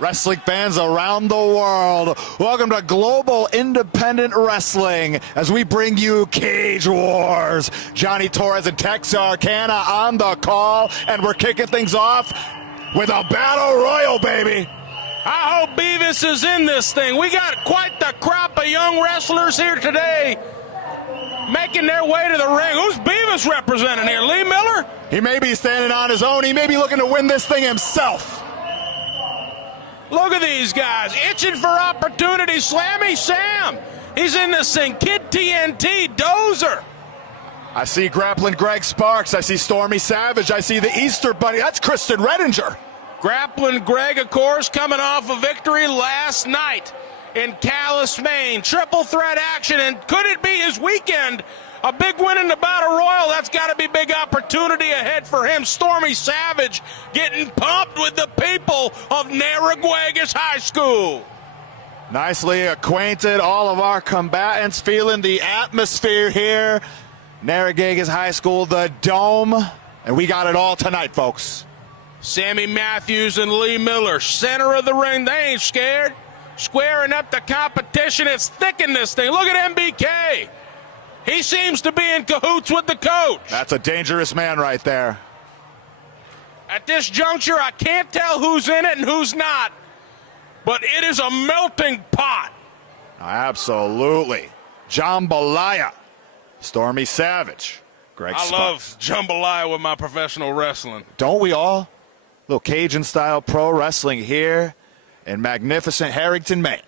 Wrestling fans around the world, welcome to Global Independent Wrestling as we bring you Cage Wars. Johnny Torres and Texarkana on the call, and we're kicking things off with a battle royal, baby. I hope Beavis is in this thing. We got quite the crop of young wrestlers here today making their way to the ring. Who's Beavis representing here? Lee Miller? He may be standing on his own. He may be looking to win this thing himself. Look at these guys, itching for opportunity. Slammy Sam, he's in this thing. Kid TNT, Dozer. I see Grappling Greg Sparks. I see Stormy Savage. I see the Easter Bunny. That's Kristen Redinger. Grappling Greg, of course, coming off a victory last night in Calais, Maine. Triple threat action, and could it be his weekend? A big win in the Battle Royal. That's got to be big opportunity ahead for him. Stormy Savage getting pumped with the people of Narraguagus High School. Nicely acquainted, all of our combatants feeling the atmosphere here. Narraguagus High School, the Dome, and we got it all tonight, folks. Sammy Matthews and Lee Miller, center of the ring. They ain't scared. Squaring up the competition. It's thick in this thing. Look at MBK. He seems to be in cahoots with the coach. That's a dangerous man right there. At this juncture, I can't tell who's in it and who's not, but it is a melting pot. Absolutely. Jambalaya. Stormy Savage. Greg I love jambalaya with my professional wrestling. Don't we all? Little Cajun-style pro wrestling here in magnificent Harrington, Maine.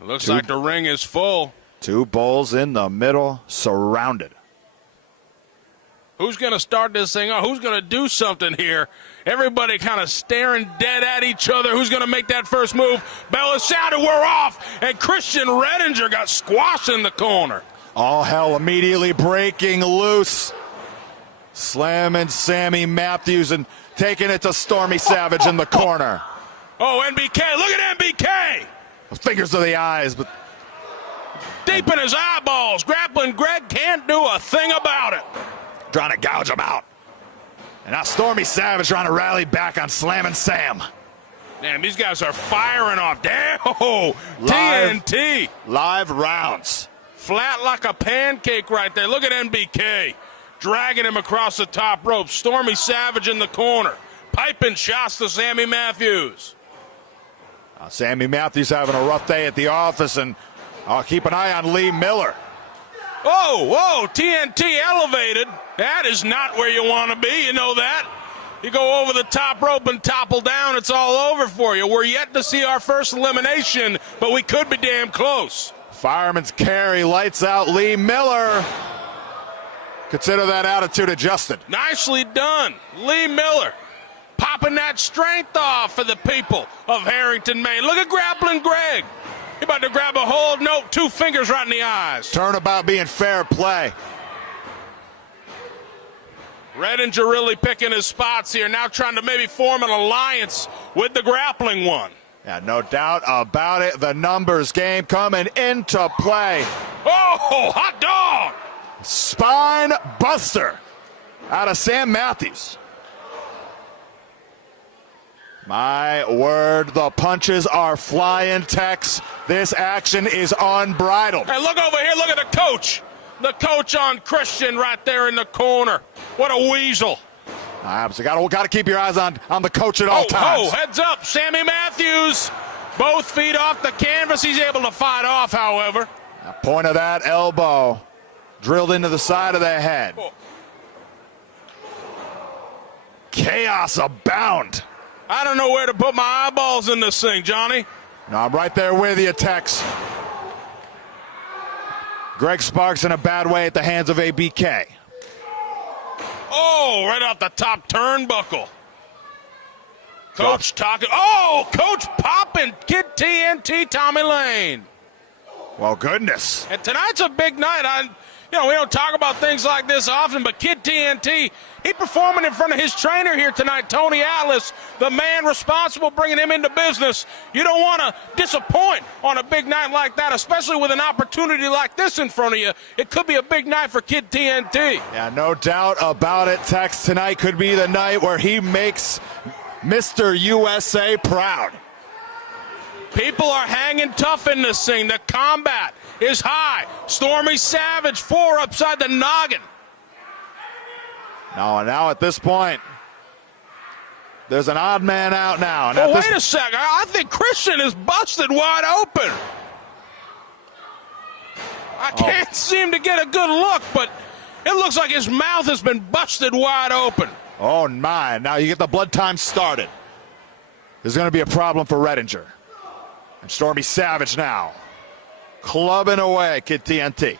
It looks like the ring is full. Two bulls in the middle, surrounded. Who's going to start this thing off? Who's going to do something here? Everybody kind of staring dead at each other. Who's going to make that first move? Bell is sounded, we're off, and Christian Redinger got squashed in the corner. All hell immediately breaking loose. Slamming Sammy Matthews and taking it to Stormy Savage in the corner. Oh, NBK, look at NBK! Fingers to the eyes, but deep in his eyeballs. Grappling Greg can't do a thing about it. Trying to gouge him out. And now Stormy Savage trying to rally back on Slamming Sam. Damn, these guys are firing off. Damn, TNT. Live rounds. Flat like a pancake right there. Look at NBK. Dragging him across the top rope. Stormy Savage in the corner. Piping shots to Sammy Matthews. Sammy Matthews having a rough day at the office, and I'll keep an eye on Lee Miller. Whoa, TNT elevated. That is not where you want to be, you know that. You go over the top rope and topple down, it's all over for you. We're yet to see our first elimination, but we could be damn close. Fireman's carry, lights out Lee Miller. Consider that attitude adjusted. Nicely done, Lee Miller. Popping that strength off for the people of Harrington, Maine. Look at Grappling Greg. He about to grab a hold. Nope, 2 fingers right in the eyes. Turnabout being fair play. Redinger really picking his spots here. Now trying to maybe form an alliance with the grappling one. Yeah, no doubt about it. The numbers game coming into play. Oh, hot dog. Spine buster out of Sam Matthews. My word, the punches are flying, Tex. This action is unbridled. Hey, look over here. Look at the coach. The coach on Christian right there in the corner. What a weasel. So got to keep your eyes on the coach at all times. Heads up. Sammy Matthews. Both feet off the canvas. He's able to fight off, however. Point of that elbow drilled into the side of the head. Chaos abound. I don't know where to put my eyeballs in this thing, Johnny. No, I'm right there with you, Tex. Greg Sparks in a bad way at the hands of ABK. Oh, right off the top turnbuckle. Coach talking. Oh, Coach popping. Kid TNT, Tommy Lane. Well, goodness. And tonight's a big night. We don't talk about things like this often, but Kid TNT, he performing in front of his trainer here tonight, Tony Atlas, the man responsible bringing him into business. You don't want to disappoint on a big night like that, especially with an opportunity like this in front of you. It could be a big night for Kid TNT. Yeah, no doubt about it. Tex, tonight could be the night where he makes Mr. USA proud. People are hanging tough in this thing. The combat is high. Stormy Savage, 4 upside the noggin. Now at this point, there's an odd man out now. And wait a second. I think Christian is busted wide open. I can't seem to get a good look, but it looks like his mouth has been busted wide open. Oh, my. Now you get the blood time started. There's going to be a problem for Redinger. And Stormy Savage now clubbing away Kid TNT.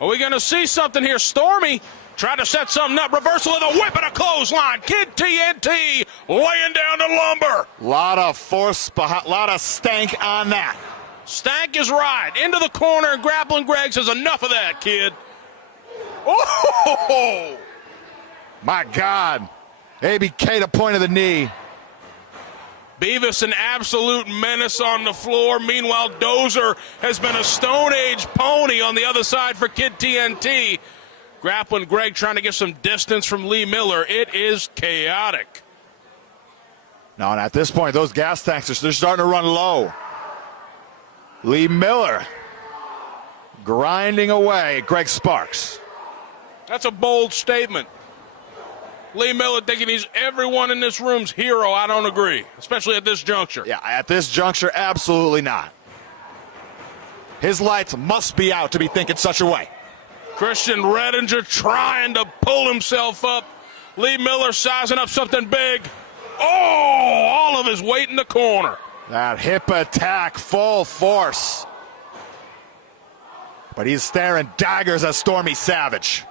Are we going to see something here? Stormy tried to set something up. Reversal of the whip and a clothesline. Kid TNT laying down the lumber. Lot of force, lot of stank on that. Stank is right. Into the corner, and Grappling Greg says, enough of that, kid. Oh! My God. ABK to point of the knee. Beavis, an absolute menace on the floor. Meanwhile, Dozer has been a Stone Age pony on the other side for Kid TNT. Grappling Greg trying to get some distance from Lee Miller. It is chaotic. Now, and at this point, those gas tanks, they're starting to run low. Lee Miller grinding away at Greg Sparks. That's a bold statement. Lee Miller thinking he's everyone in this room's hero. I don't agree, especially at this juncture. Yeah, at this juncture, absolutely not. His lights must be out to be thinking such a way. Christian Redinger trying to pull himself up. Lee Miller sizing up something big. Oh, all of his weight in the corner. That hip attack, full force. But he's staring daggers at Stormy Savage.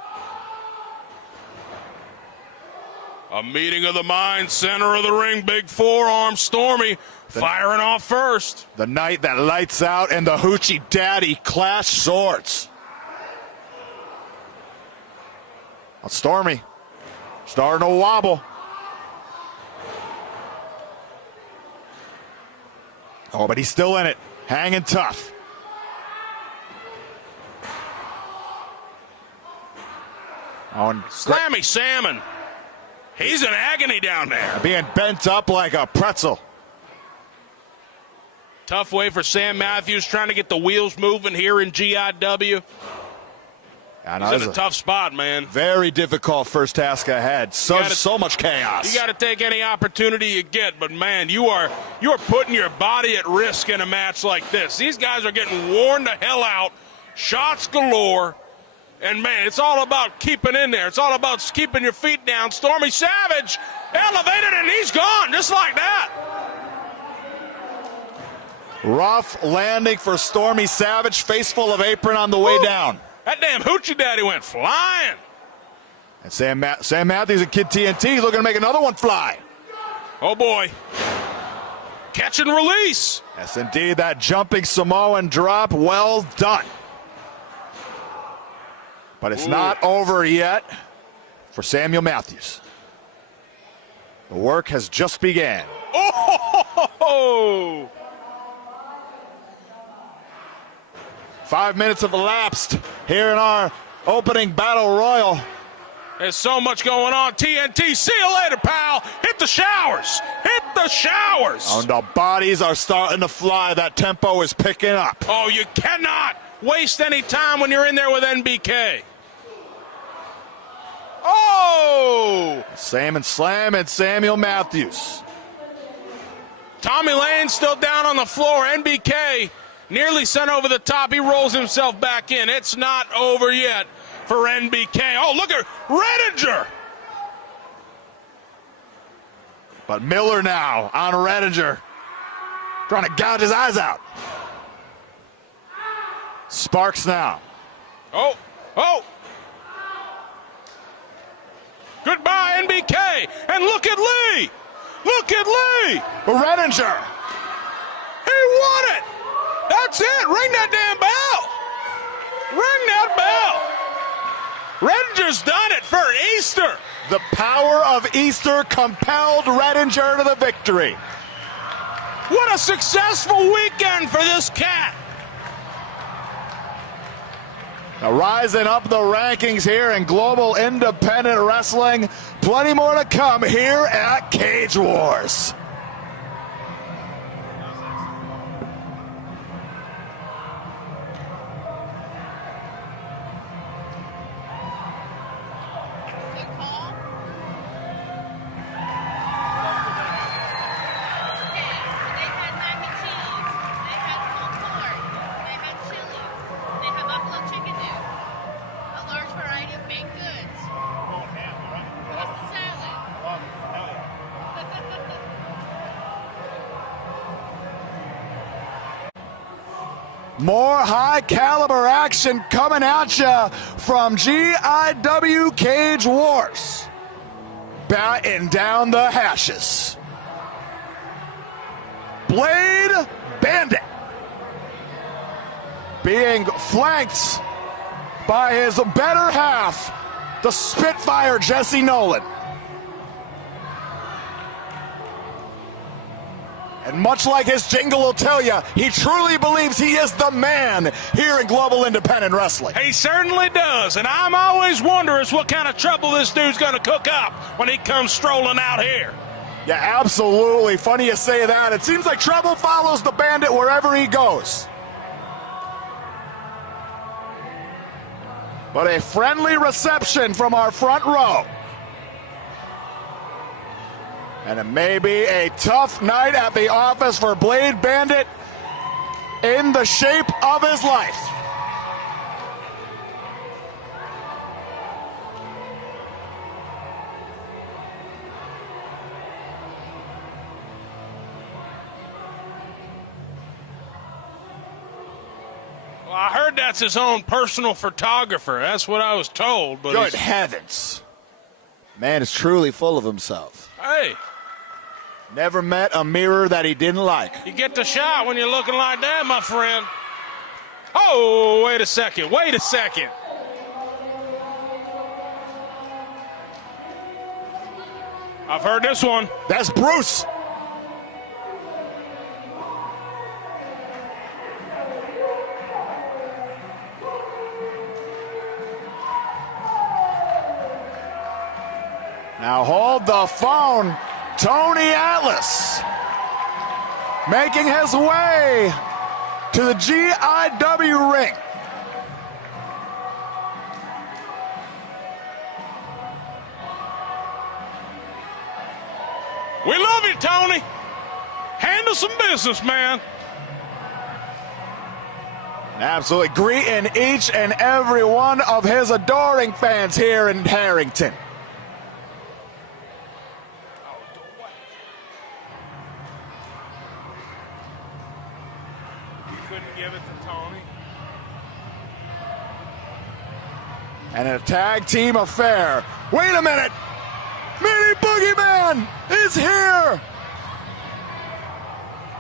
A meeting of the mind, center of the ring, big forearm. Stormy firing off first. The night that lights out and the Hoochie Daddy clash swords. Well, Stormy starting to wobble. Oh, but he's still in it, hanging tough. Oh, and Slammy Salmon. He's in agony down there. Being bent up like a pretzel. Tough way for Sam Matthews trying to get the wheels moving here in GIW. He's in a tough spot, man. Very difficult first task ahead. So much chaos. You got to take any opportunity you get, but man, you are putting your body at risk in a match like this. These guys are getting worn the hell out, shots galore, and man, it's all about keeping in there. It's all about keeping your feet down. Stormy Savage elevated, and he's gone just like that. Rough landing for Stormy Savage, face full of apron on the way down. That damn Hoochie Daddy went flying. And Sam Matthews and Kid TNT looking to make another one fly. Oh, boy. Catch and release. Yes, indeed, that jumping Samoan drop, well done. But it's not over yet for Samuel Matthews. The work has just began. Oh! 5 minutes have elapsed here in our opening battle royal. There's so much going on. TNT, see you later, pal. Hit the showers. Hit the showers. Oh, the bodies are starting to fly. That tempo is picking up. Oh, you cannot waste any time when you're in there with NBK. Oh! Sam and Slam and Samuel Matthews. Tommy Lane still down on the floor. NBK nearly sent over the top. He rolls himself back in. It's not over yet for NBK. Oh, look at Redinger. But Miller now on Redinger, trying to gouge his eyes out. Sparks now. Oh. Goodbye, NBK. And look at Lee. Redinger. He won it. That's it. Ring that damn bell. Ring that bell. Redinger's done it for Easter. The power of Easter compelled Redinger to the victory. What a successful weekend for this cat. Now rising up the rankings here in Global Independent Wrestling. Plenty more to come here at Cage Wars. More high-caliber action coming at you from GIW Cage Wars. Batting down the hashes. Blade Bandit being flanked by his better half, the Spitfire Jesse Nolan. And much like his jingle will tell you, he truly believes he is the man here in Global Independent Wrestling. He certainly does, and I'm always wondering what kind of trouble this dude's going to cook up when he comes strolling out here. Yeah, absolutely. Funny you say that. It seems like trouble follows the Bandit wherever he goes. But a friendly reception from our front row. And it may be a tough night at the office for Blade Bandit in the shape of his life. Well, I heard that's his own personal photographer. That's what I was told. But good heavens. Man is truly full of himself. Hey. Never met a mirror that he didn't like. You get the shot when you're looking like that, my friend. Oh, wait a second. Wait a second. I've heard this one. That's Bruce. Now hold the phone. Tony Atlas making his way to the GIW ring. We love you, Tony. Handle some business, man. Absolutely greeting each and every one of his adoring fans here in Harrington. And a tag team affair. Wait a minute! Mini Boogeyman is here!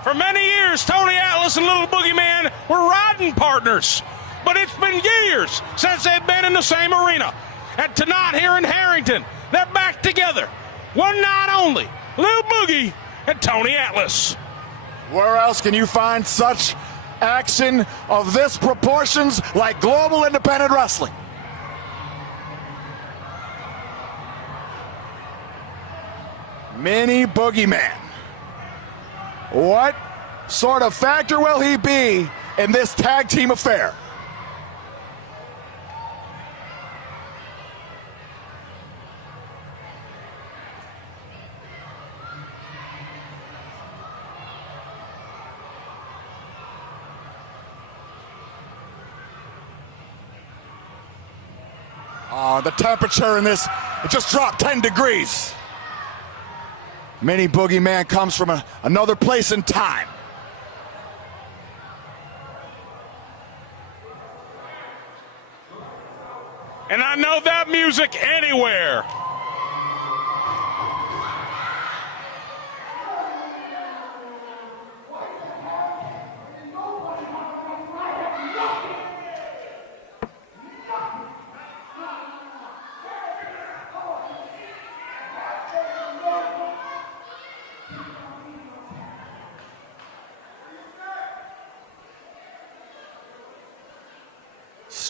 For many years, Tony Atlas and Little Boogeyman were riding partners. But it's been years since they've been in the same arena. And tonight here in Harrington, they're back together. One night only. Little Boogie and Tony Atlas. Where else can you find such action of this proportions like Global Independent Wrestling? Mini Boogeyman. What sort of factor will he be in this tag team affair? The temperature in this, it just dropped 10 degrees. Mini Boogeyman comes from another place in time. And I know that music anywhere.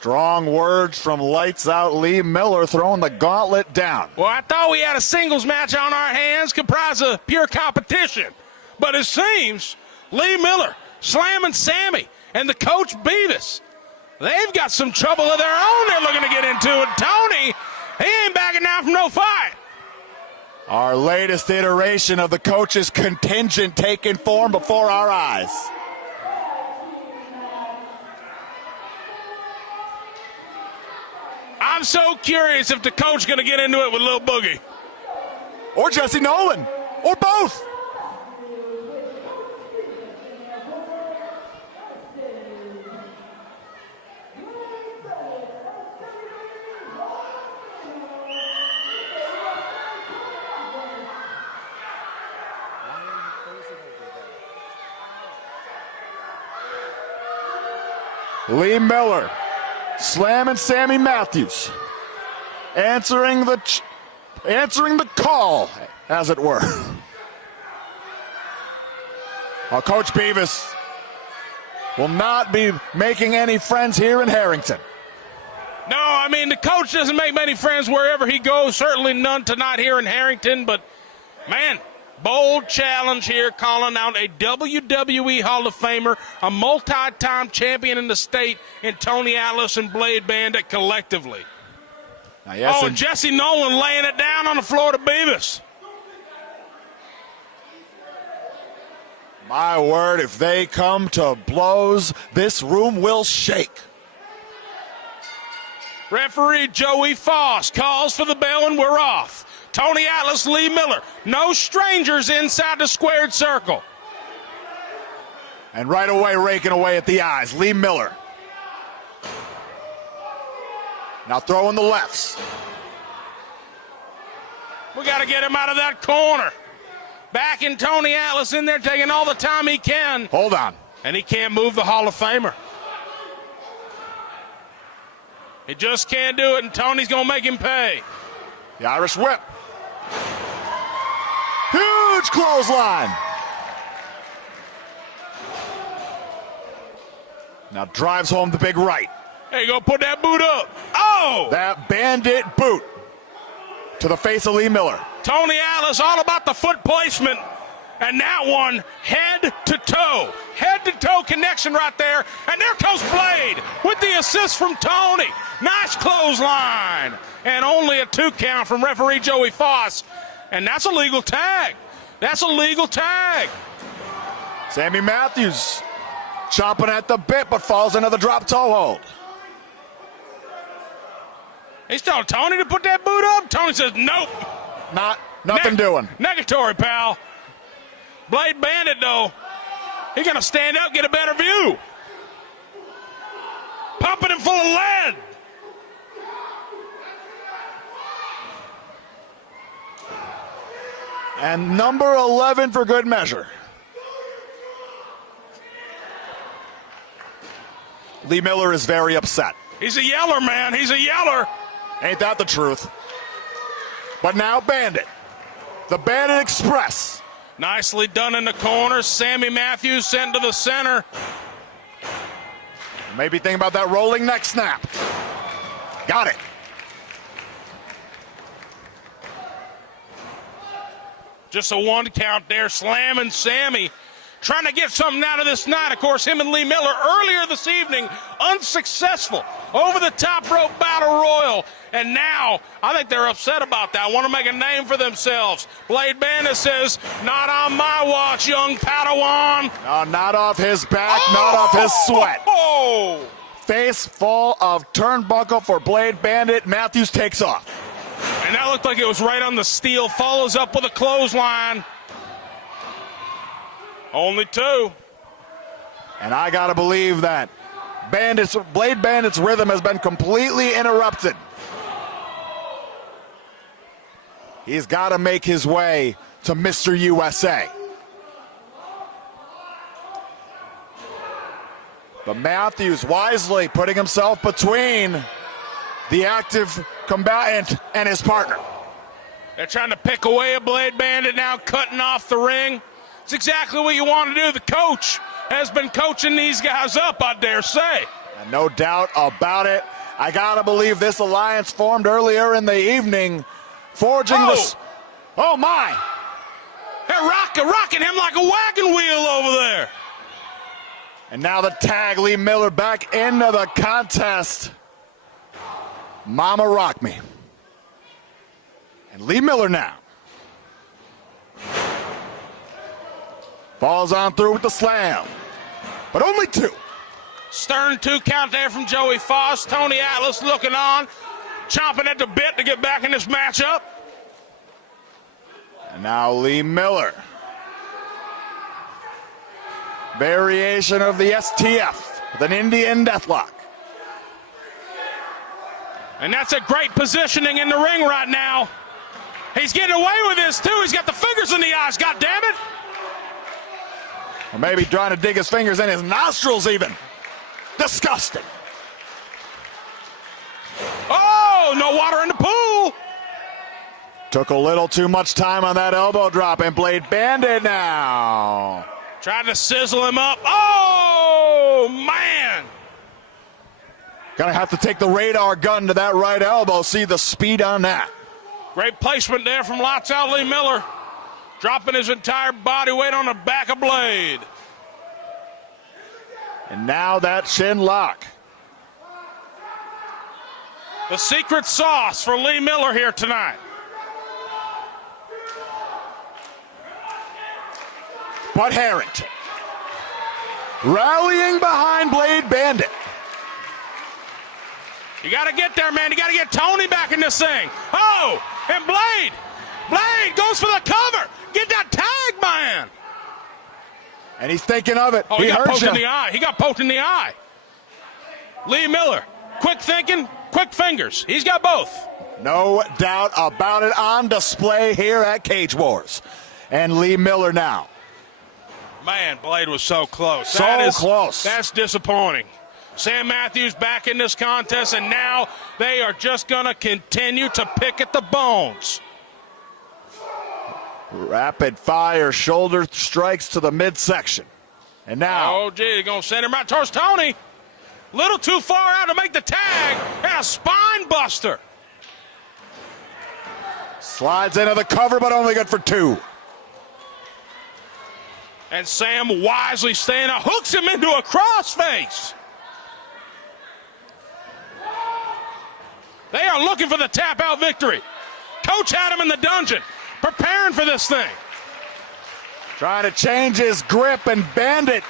Strong words from lights out Lee Miller throwing the gauntlet down. Well, I thought we had a singles match on our hands comprised of pure competition. But it seems Lee Miller, Slamming Sammy, and the coach Beavis, they've got some trouble of their own they're looking to get into. And Tony, he ain't backing down from no fight. Our latest iteration of the coach's contingent taking form before our eyes. I'm so curious if the coach going to get into it with Lil Boogie. Or Jesse Nolan. Or both. Lee Miller, slamming Sammy Matthews, answering the call, as it were. Our Coach Beavis will not be making any friends here in Harrington. No, I mean, the coach doesn't make many friends wherever he goes. Certainly none tonight here in Harrington, but, man, bold challenge here, calling out a WWE Hall of Famer, a multi-time champion in the state, in Tony Atlas and Blade Bandit collectively. Yes, and Jesse Nolan laying it down on the floor to Beavis. My word, if they come to blows, this room will shake. Referee Joey Foss calls for the bell and we're off. Tony Atlas, Lee Miller, no strangers inside the squared circle. And right away, raking away at the eyes, Lee Miller. Now throwing the lefts. We got to get him out of that corner. Backing Tony Atlas in there, taking all the time he can. Hold on. And he can't move the Hall of Famer. He just can't do it, and Tony's going to make him pay. The Irish whip. Huge clothesline. Now drives home the big right. There you go, put that boot up. Oh! That bandit boot to the face of Lee Miller. Tony Atlas all about the foot placement. And that one, head to toe. Head to toe connection right there. And there comes Blade with the assist from Tony. Nice clothesline. And only a 2 count from referee Joey Foss. And that's a legal tag. That's a legal tag. Sammy Matthews chomping at the bit, but falls into the drop toe hold. He's telling Tony to put that boot up. Tony says, nope. Nothing doing. Negatory, pal. Blade Bandit, though, he's going to stand up, get a better view. Pumping him full of lead. And number 11 for good measure. Lee Miller is very upset. He's a yeller, man. He's a yeller. Ain't that the truth? But now Bandit. The Bandit Express. Nicely done in the corner. Sammy Matthews sent to the center. Maybe think about that rolling neck snap. Got it. Just a 1 count there, slamming Sammy. Trying to get something out of this night. Of course, him and Lee Miller earlier this evening, unsuccessful. Over the top rope battle royal. And now, I think they're upset about that. Want to make a name for themselves. Blade Bandit says, not on my watch, young Padawan. No, not off his back, not off his sweat. Oh! Face full of turnbuckle for Blade Bandit. Matthews takes off. And that looked like it was right on the steel. Follows up with a clothesline. Only 2. And I got to believe that Blade Bandit's rhythm has been completely interrupted. He's got to make his way to Mr. USA. But Matthews wisely putting himself between the active combatant and his partner. They're trying to pick away a Blade Bandit now, cutting off the ring. It's exactly what you want to do. The coach has been coaching these guys up, I dare say. And no doubt about it. I gotta believe this alliance formed earlier in the evening, forging this. Oh my! They're rocking him like a wagon wheel over there. And now the tag, Lee Miller back into the contest. Mama rock me. And Lee Miller now falls on through with the slam, but only 2. Stern 2 count there from Joey Foss. Tony Atlas looking on, chomping at the bit to get back in this matchup. And now Lee Miller. Variation of the STF with an Indian deathlock. And that's a great positioning in the ring right now. He's getting away with this too. He's got the fingers in the eyes, god damn it. Or maybe trying to dig his fingers in his nostrils even. Disgusting. Oh, no water in the pool. Took a little too much time on that elbow drop and played Bandit now. Tried to sizzle him up. Oh, man. Gonna have to take the radar gun to that right elbow, see the speed on that. Great placement there from Lights Out Lee Miller. Dropping his entire body weight on the back of Blade. And now that shin lock. The secret sauce for Lee Miller here tonight. But Harrington rallying behind Blade Bandit. You got to get there, man. You got to get Tony back in this thing. Oh, and Blade goes for the cover. Get that tag, man. And he's thinking of it. Oh, he got poked you. in the eye. He got poked in the eye. Lee Miller, quick thinking, quick fingers. He's got both. No doubt about it, on display here at Cage Wars. And Lee Miller now. Man, Blade was so close. Close. That's disappointing. Sam Matthews back in this contest, and now they are just going to continue to pick at the bones. Rapid fire shoulder strikes to the midsection. And now. Oh, gee, they're going to send him right towards Tony. Little too far out to make the tag, and a spine buster. Slides into the cover, but only good for 2. And Sam wisely staying out, hooks him into a crossface. They are looking for the tap-out victory. Coach had him in the dungeon, preparing for this thing. Trying to change his grip, and Bandit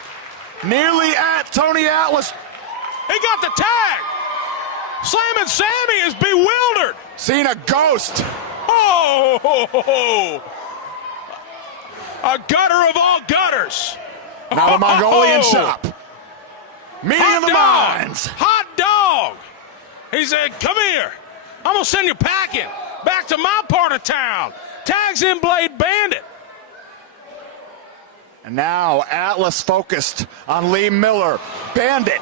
nearly at Tony Atlas. He got the tag. Slamming Sammy is bewildered. Seen a ghost. Oh, a gutter of all gutters. Now the Mongolian chop. Meeting of the minds. Hot dog. He said, come here. I'm going to send you packing back to my part of town. Tags in Blade Bandit. And now Atlas focused on Lee Miller. Bandit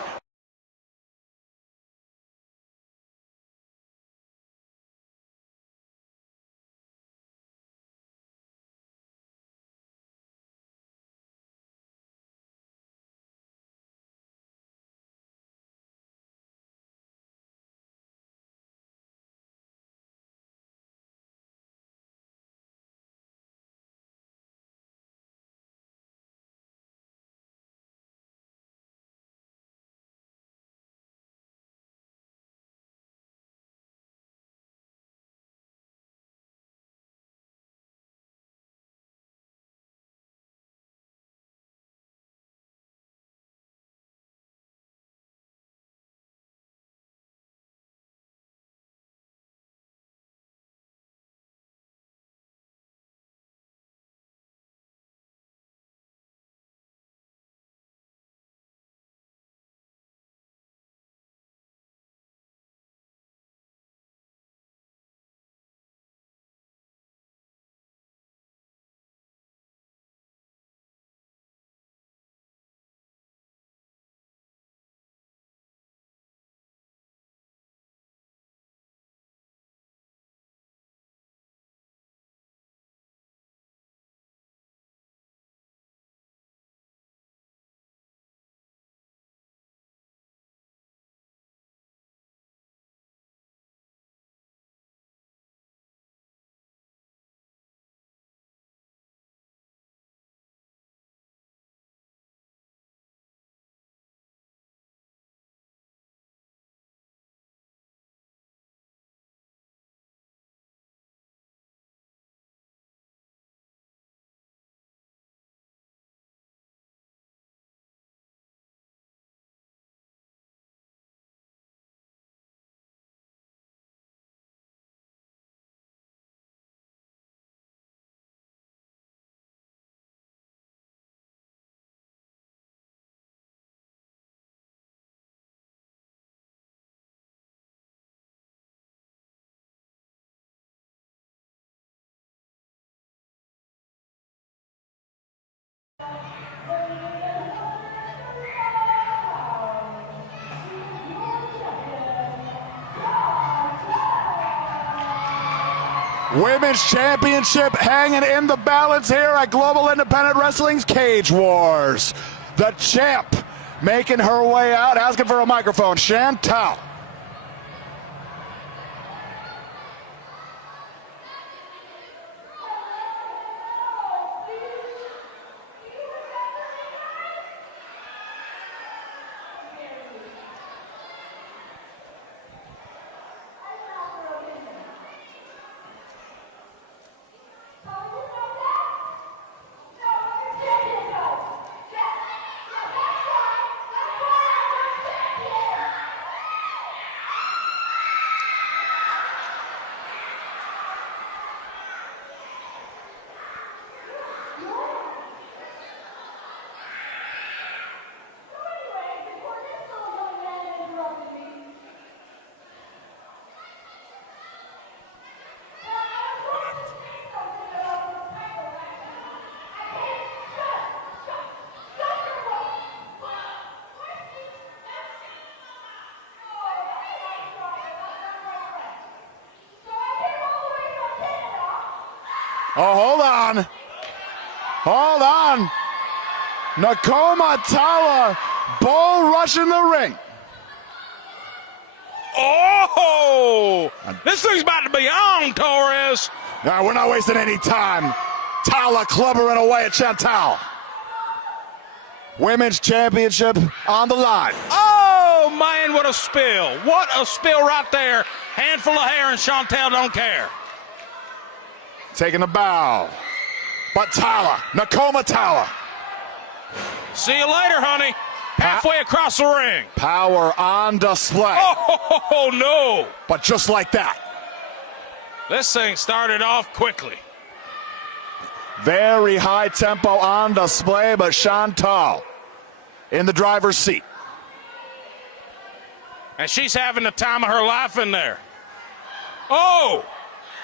Women's Championship hanging in the balance here at Global Independent Wrestling's Cage Wars. The champ making her way out, asking for a microphone, Chantal. Oh, hold on. Hold on. Nakoma, Tala, bull rush in the ring. Oh! This thing's about to be on, Torres. No, we're not wasting any time. Tala clubbering away at Chantal. Women's Championship on the line. Oh, man, what a spill. What a spill right there. Handful of hair and Chantal don't care. Taking a bow. But Tala, Nakoma Tala. See you later, honey. Halfway across the ring. Power on display. Oh, no. But just like that. This thing started off quickly. Very high tempo on display, but Chantal in the driver's seat. And she's having the time of her life in there. Oh!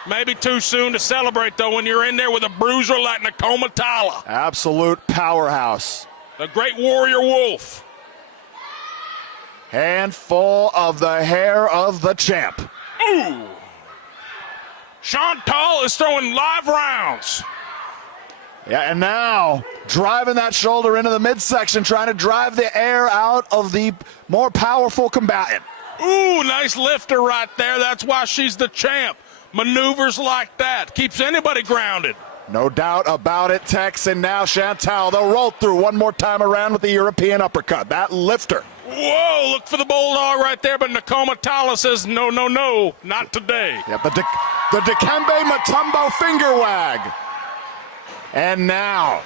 Maybe too soon to celebrate, though, when you're in there with a bruiser like Nakoma Tala. Absolute powerhouse. The great warrior wolf. Handful of the hair of the champ. Ooh. Chantal is throwing live rounds. Yeah, and now driving that shoulder into the midsection, trying to drive the air out of the more powerful combatant. Ooh, nice lifter right there. That's why she's the champ. Maneuvers like that keeps anybody grounded. No doubt about it, Tex. And now Chantal, they'll roll through one more time around with the European uppercut. That lifter. Whoa, look for the bulldog right there, but Nakoma Tala says, no, no, no, not today. Yeah, the Dikembe Mutombo finger wag. And now,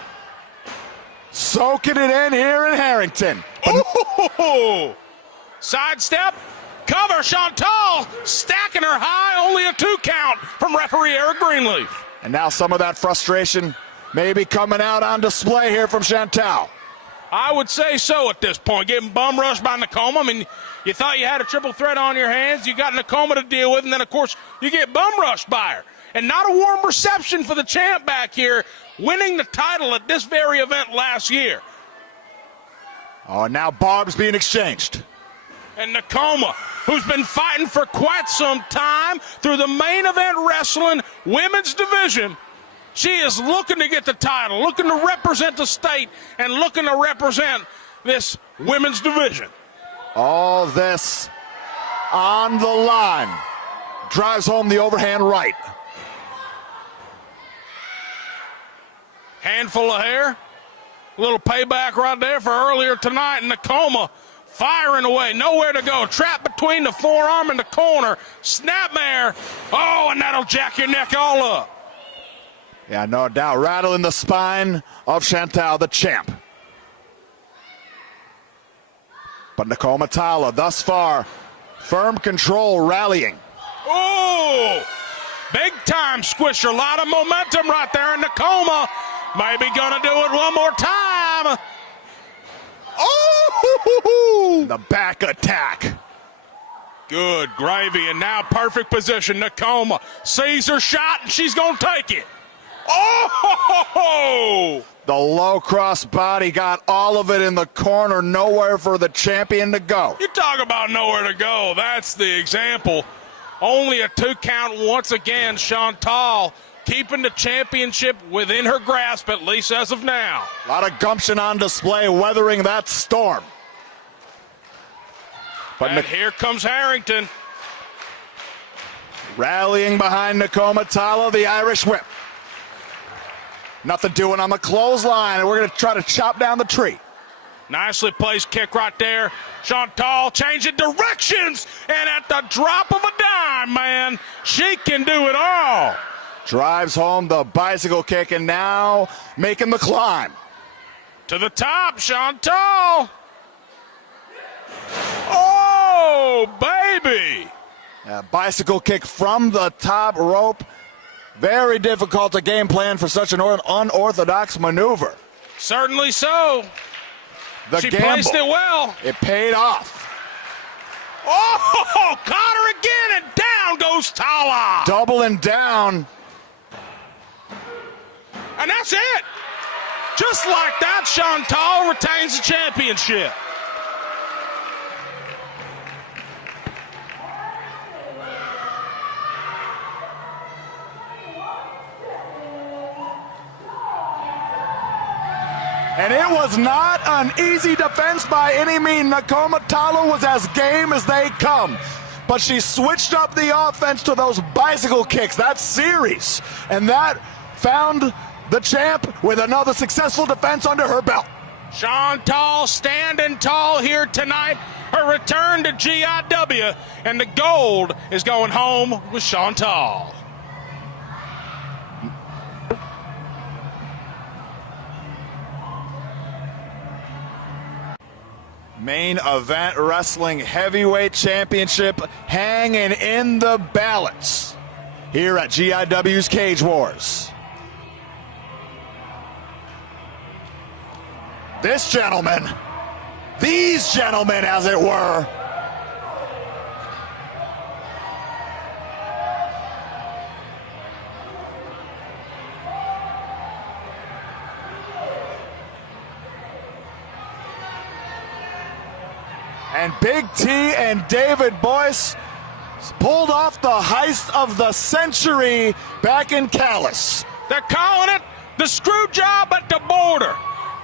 soaking it in here in Harrington. Ooh, sidestep. Cover, Chantal stacking her high, only a 2 count from referee Eric Greenleaf. And now some of that frustration may be coming out on display here from Chantal. I would say so at this point, getting bum rushed by Nakoma. I mean, you thought you had a triple threat on your hands, you got Nakoma to deal with, and then, of course, you get bum rushed by her. And not a warm reception for the champ back here, winning the title at this very event last year. Oh, and now barbs being exchanged. And Nakoma, who's been fighting for quite some time through the main event wrestling women's division, she is looking to get the title, looking to represent the state, and looking to represent this women's division. All this on the line. Drives home the overhand right. Handful of hair. A little payback right there for earlier tonight. Nakoma firing away, nowhere to go. Trapped between the forearm and the corner. Snapmare. Oh, and that'll jack your neck all up. Yeah, no doubt. Rattling the spine of Chantal, the champ. But Nakoma Tala, thus far, firm control, rallying. Oh, big time squisher. A lot of momentum right there. And Nakoma maybe going to do it one more time. Oh, the back attack. Good gravy, and now perfect position. Nakoma sees her shot, and she's going to take it. Oh! The low cross body got all of it in the corner, nowhere for the champion to go. You talk about nowhere to go. That's the example Only a 2 count once again. Chantal keeping the championship within her grasp, at least as of now. A lot of gumption on display, weathering that storm. And here comes Harrington. Rallying behind Nakoma, Tala, the Irish whip. Nothing doing on the clothesline, and we're going to try to chop down the tree. Nicely placed kick right there. Chantal changing directions, and at the drop of a dime, man, she can do it all. Drives home the bicycle kick, and now making the climb. To the top, Chantal. Oh, baby. A bicycle kick from the top rope. Very difficult to game plan for such an unorthodox maneuver. Certainly so. She placed it well. It paid off. Oh, caught her again, and down goes Tala. Doubling down. And that's it. Just like that, Chantal retains the championship. And it was not an easy defense by any means. Nakoma, Tala was as game as they come. But she switched up the offense to those bicycle kicks, that series. And that found the champ with another successful defense under her belt. Chantal standing tall here tonight. Her return to GIW. And the gold is going home with Chantal. Main Event Wrestling Heavyweight Championship hanging in the balance here at GIW's Cage Wars. This gentleman, these gentlemen as it were, and Big T and David Boyce pulled off the heist of the century back in Calais. They're calling it the screw job at the border.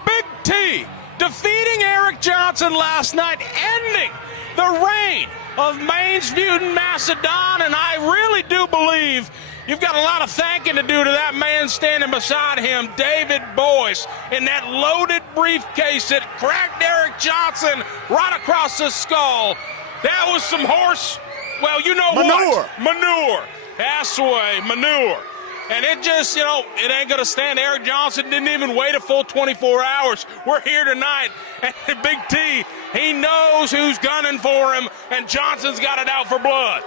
Big T defeating Eric Johnson last night, ending the reign of Maine's feuding Macedon, and I really do believe you've got a lot of thanking to do to that man standing beside him, David Boyce, in that loaded briefcase that cracked Eric Johnson right across the skull. That was some horse, well, you know manure. what? Manure. That's the way, manure. And it just, it ain't going to stand. Eric Johnson didn't even wait a full 24 hours. We're here tonight. And Big T, he knows who's gunning for him, and Johnson's got it out for blood.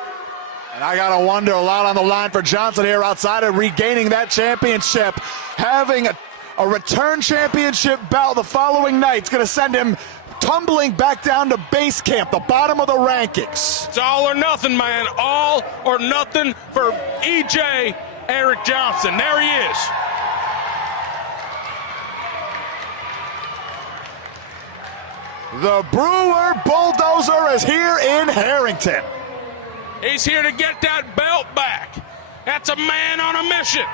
And I got to wonder, a lot on the line for Johnson here outside of regaining that championship. Having a return championship bout the following night, it's going to send him tumbling back down to base camp, the bottom of the rankings. It's all or nothing, man. All or nothing for EJ Eric Johnson. There he is. The Brewer Bulldozer is here in Harrington. He's here to get that belt back. That's a man on a mission.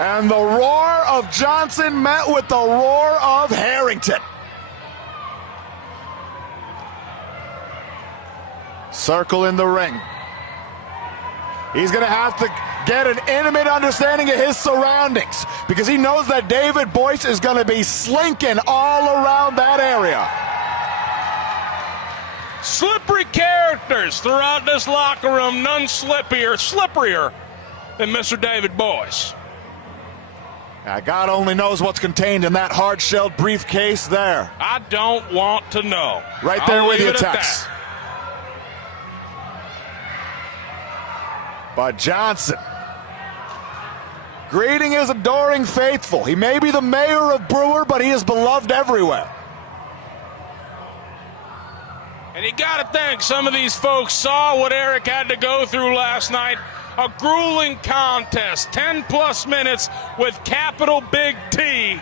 And the roar of Johnson met with the roar of Harrington. Circle in the ring. He's going to have to get an intimate understanding of his surroundings because he knows that David Boyce is going to be slinking all around that area. Slippery characters throughout this locker room, none slipperier than Mr. David Boyce. Now, God only knows what's contained in that hard-shelled briefcase there. I don't want to know. Right there I'll with you, leave it at Tex. that. But Johnson, greeting his adoring faithful. He may be the mayor of Brewer, but he is beloved everywhere. And you got to think some of these folks saw what Eric had to go through last night. A grueling contest, 10-plus minutes with capital Big T.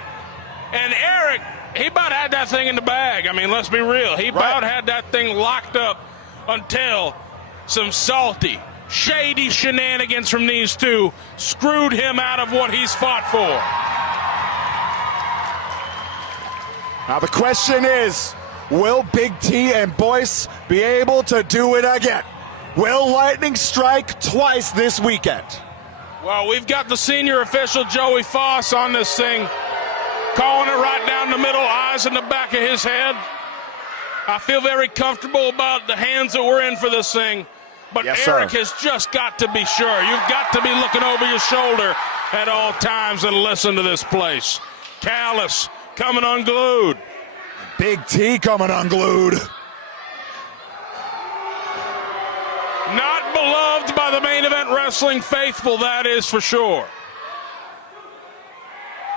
And Eric he about had that thing in the bag. I mean, let's be real. He about had that thing locked up until some salty, shady shenanigans from these two screwed him out of what he's fought for. Now the question is, will Big T and Boyce be able to do it again? Will lightning strike twice this weekend? Well, we've got the senior official, Joey Foss, on this thing, calling it right down the middle, eyes in the back of his head. I feel very comfortable about the hands that we're in for this thing. But yes, Eric sir. has just got to be sure. You've got to be looking over your shoulder at all times and listen to this place. Callis coming unglued. Big T coming unglued. Not beloved by the main event wrestling faithful, that is for sure.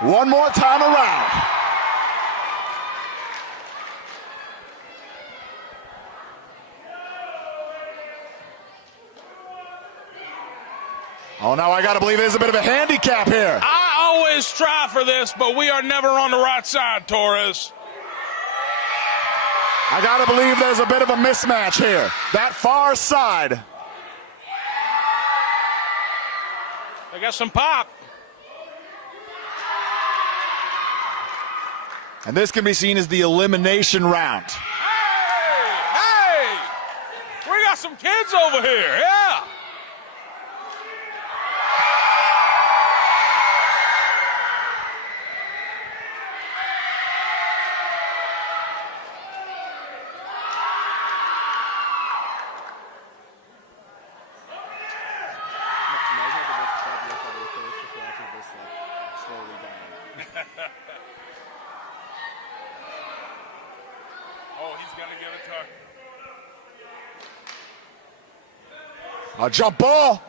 One more time around. Oh, now I got to believe there's a bit of a handicap here. I always try for this, but we are never on the right side, Torres. I got to believe there's a bit of a mismatch here. That far side. I got some pop. And this can be seen as the elimination round. Hey! We got some kids over here, yeah! Oh, he's gonna give it to her. A jump ball.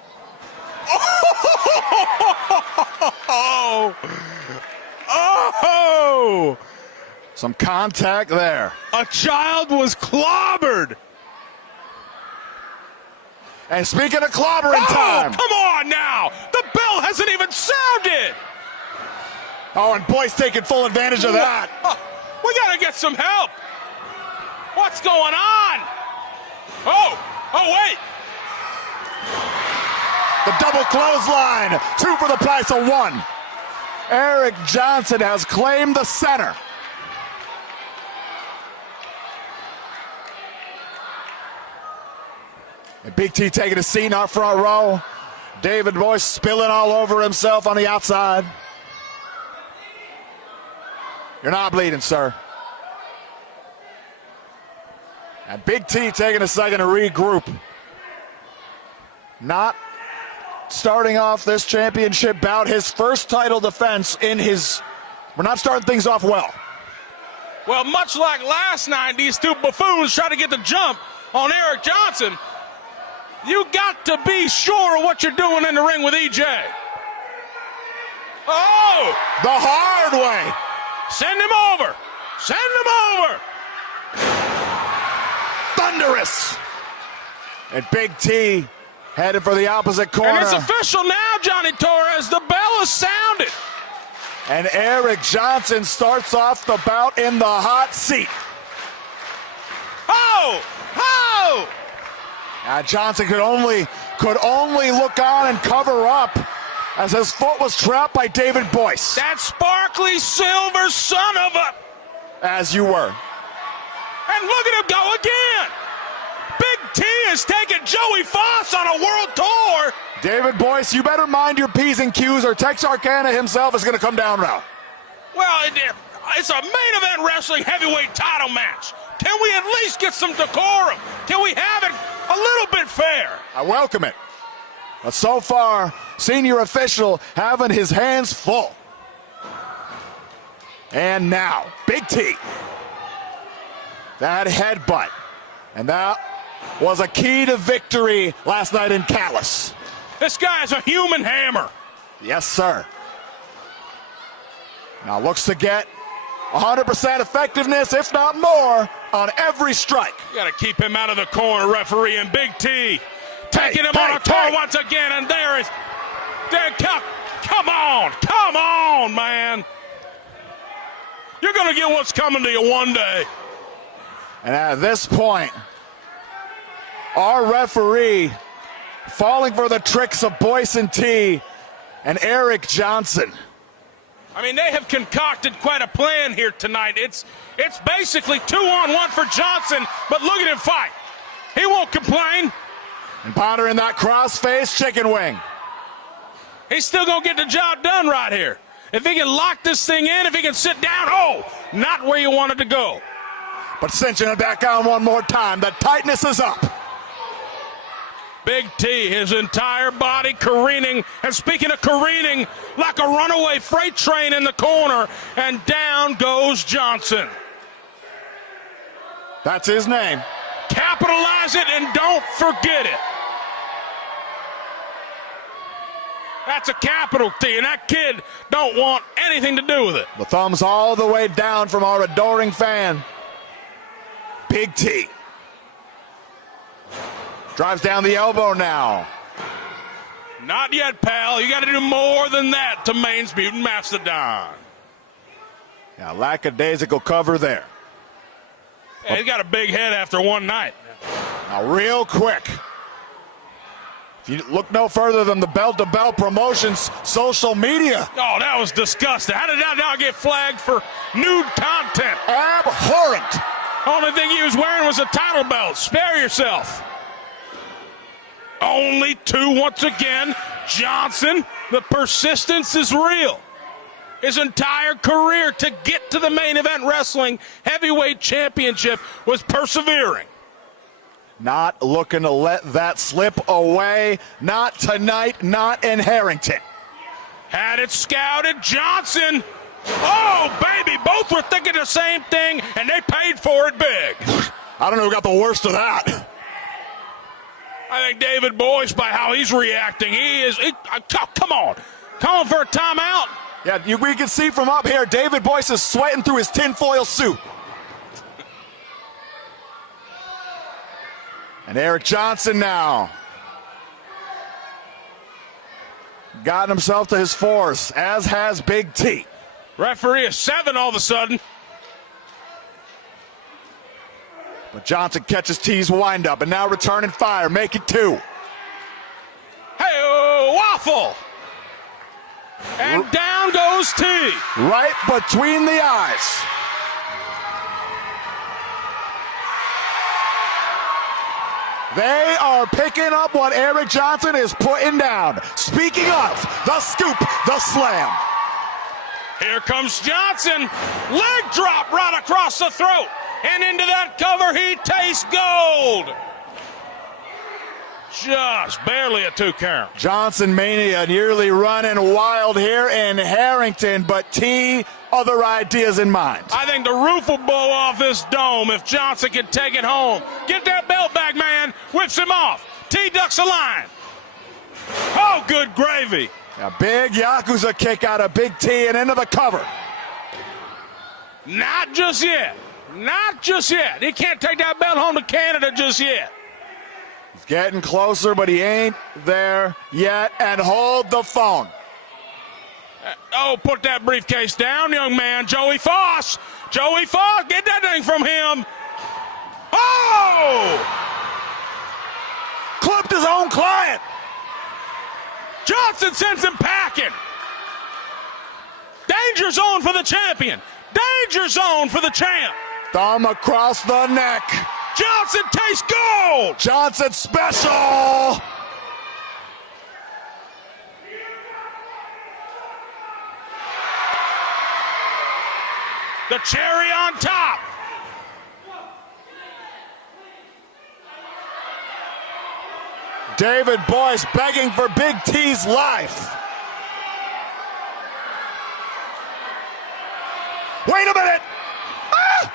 Oh! Oh! Some contact there. A child was clobbered. And speaking of clobbering time. Come on now! The bell hasn't even sounded! Oh, and Boyce taking full advantage of that. We gotta get some help! What's going on? Oh, wait! The double clothesline. 2 for the price of 1. Eric Johnson has claimed the center. And Big T taking a seat out front row. David Boyce spilling all over himself on the outside. You're not bleeding, sir. And Big T taking a second to regroup. Not starting off this championship bout, his first title defense in his... We're not starting things off well. Well, much like last night, these two buffoons try to get the jump on Eric Johnson. You got to be sure of what you're doing in the ring with EJ. Oh! The hard way. Send him over. Send him over. Thunderous. And Big T headed for the opposite corner. And it's official now, Johnny Torres. The bell is sounded. And Eric Johnson starts off the bout in the hot seat. Oh! Oh! Johnson could only look on and cover up as his foot was trapped by David Boyce. That sparkly silver son of a... As you were. And look at him go again. Big T is taking Joey Foss on a world tour. David Boyce, you better mind your P's and Q's or Texarkana himself is going to come down now. Well, it's a main event wrestling heavyweight title match. Can we at least get some decorum? Can we have it a little bit fair? I welcome it. But so far, senior official having his hands full. And now, Big T. That headbutt. And that was a key to victory last night in Callis. This guy's a human hammer. Yes, sir. Now looks to get 100% effectiveness, if not more, on every strike. You got to keep him out of the corner, referee, and Big T taking him on a tour once again, and there is... Come on, man. You're going to get what's coming to you one day. And at this point, our referee falling for the tricks of Boyson T and Eric Johnson. I mean, they have concocted quite a plan here tonight. It's basically 2-on-1 for Johnson, but look at him fight. He won't complain. And pondering that cross-face chicken wing. He's still going to get the job done right here. If he can lock this thing in, if he can sit down, oh, not where you wanted to go. But cinching it back on one more time. The tightness is up. Big T, his entire body careening, and speaking of careening, like a runaway freight train in the corner, and down goes Johnson. That's his name. Capitalize it and don't forget it. That's a capital T, and that kid don't want anything to do with it. The thumbs all the way down from our adoring fan. Big T. Drives down the elbow now. Not yet, pal. You got to do more than that to Maine's Mutant Mastodon. Yeah, lackadaisical cover there. Yeah, he's got a big head after one night. Now, real quick. If you look no further than the Belt to Belt Promotions social media. Oh, that was disgusting. How did that not get flagged for nude content? Abhorrent. Only thing he was wearing was a title belt. Spare yourself. Only two once again. Johnson, the persistence is real. His entire career to get to the main event wrestling heavyweight championship was persevering. Not looking to let that slip away. Not tonight, not in Harrington. Had it scouted. Johnson. Oh, baby. Both were thinking the same thing, and they paid for it big. I don't know who got the worst of that. I think David Boyce, by how he's reacting, come on. Calling for a timeout. Yeah, we can see from up here, David Boyce is sweating through his tinfoil suit. And Eric Johnson now. Got himself to his fours, as has Big T. Referee is 7 all of a sudden. But Johnson catches T's windup and now returning fire, make it 2. Hey, waffle! And down goes T. Right between the eyes. They are picking up what Eric Johnson is putting down. Speaking of, the scoop, the slam. Here comes Johnson. Leg drop right across the throat. And into that cover, he tastes gold. Just barely a 2 count. Johnson mania nearly running wild here in Harrington, but T, other ideas in mind. I think the roof will blow off this dome if Johnson can take it home. Get that belt back, man. Whips him off. T ducks a line. Oh, good gravy. A big Yakuza kick out of Big T and into the cover. Not just yet. Not just yet. He can't take that belt home to Canada just yet. He's getting closer, but he ain't there yet. And hold the phone. Put that briefcase down, young man. Joey Foss. Joey Foss, get that thing from him. Oh! Clipped his own client. Johnson sends him packing. Danger zone for the champion. Danger zone for the champ. Thumb across the neck. Johnson tastes gold. Johnson special. The cherry on top. David Boyce begging for Big T's life. Wait a minute. Ah!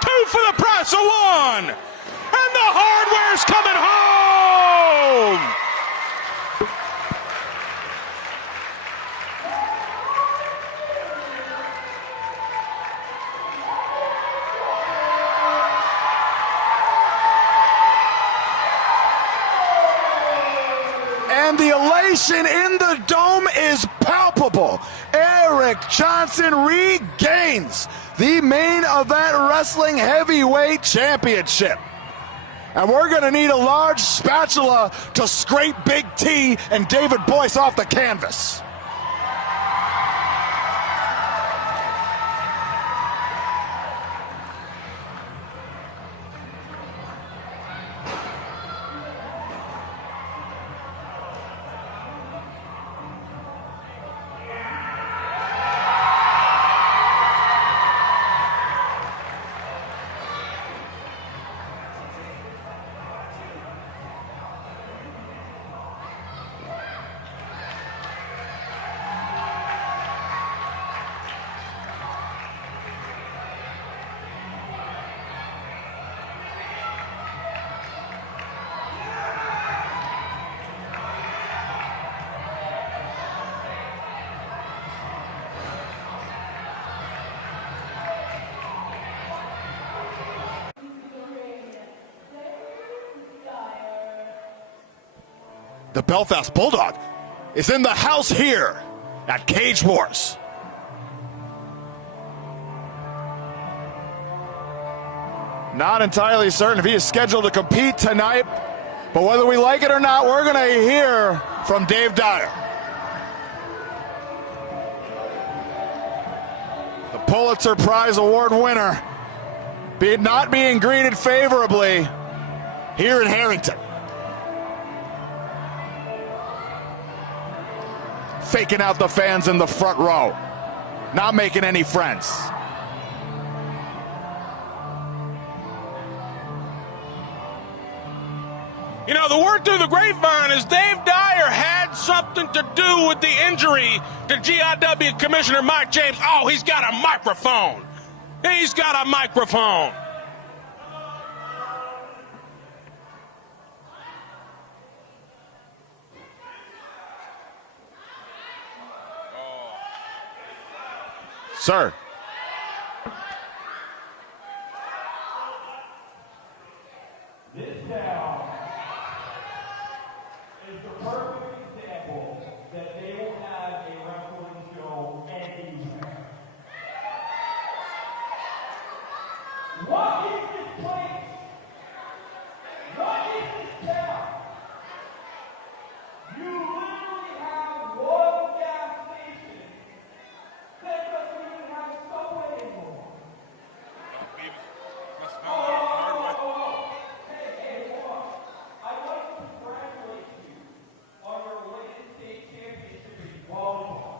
2 for the price of 1. And the hardware's coming home. And the elation in the dome is palpable. Eric Johnson regains the main event wrestling heavyweight championship. And we're going to need a large spatula to scrape Big T and David Boyce off the canvas. The Belfast Bulldog is in the house here at Cage Wars. Not entirely certain if he is scheduled to compete tonight, but whether we like it or not, we're going to hear from Dave Dyer. The Pulitzer Prize Award winner not being greeted favorably here in Harrington. Faking out the fans in the front row, not making any friends. You know, the word through the grapevine is Dave Dyer had something to do with the injury to GIW Commissioner Mike James. Oh, he's got a microphone. He's got a microphone. Sir. This town is the perfect example that they will have a wrestling show anywhere. What is this place? What is this town? You literally have one gas station that doesn't even have a subway anymore. Hey, hold on. I'd like to congratulate you on your latest state championship in volleyball.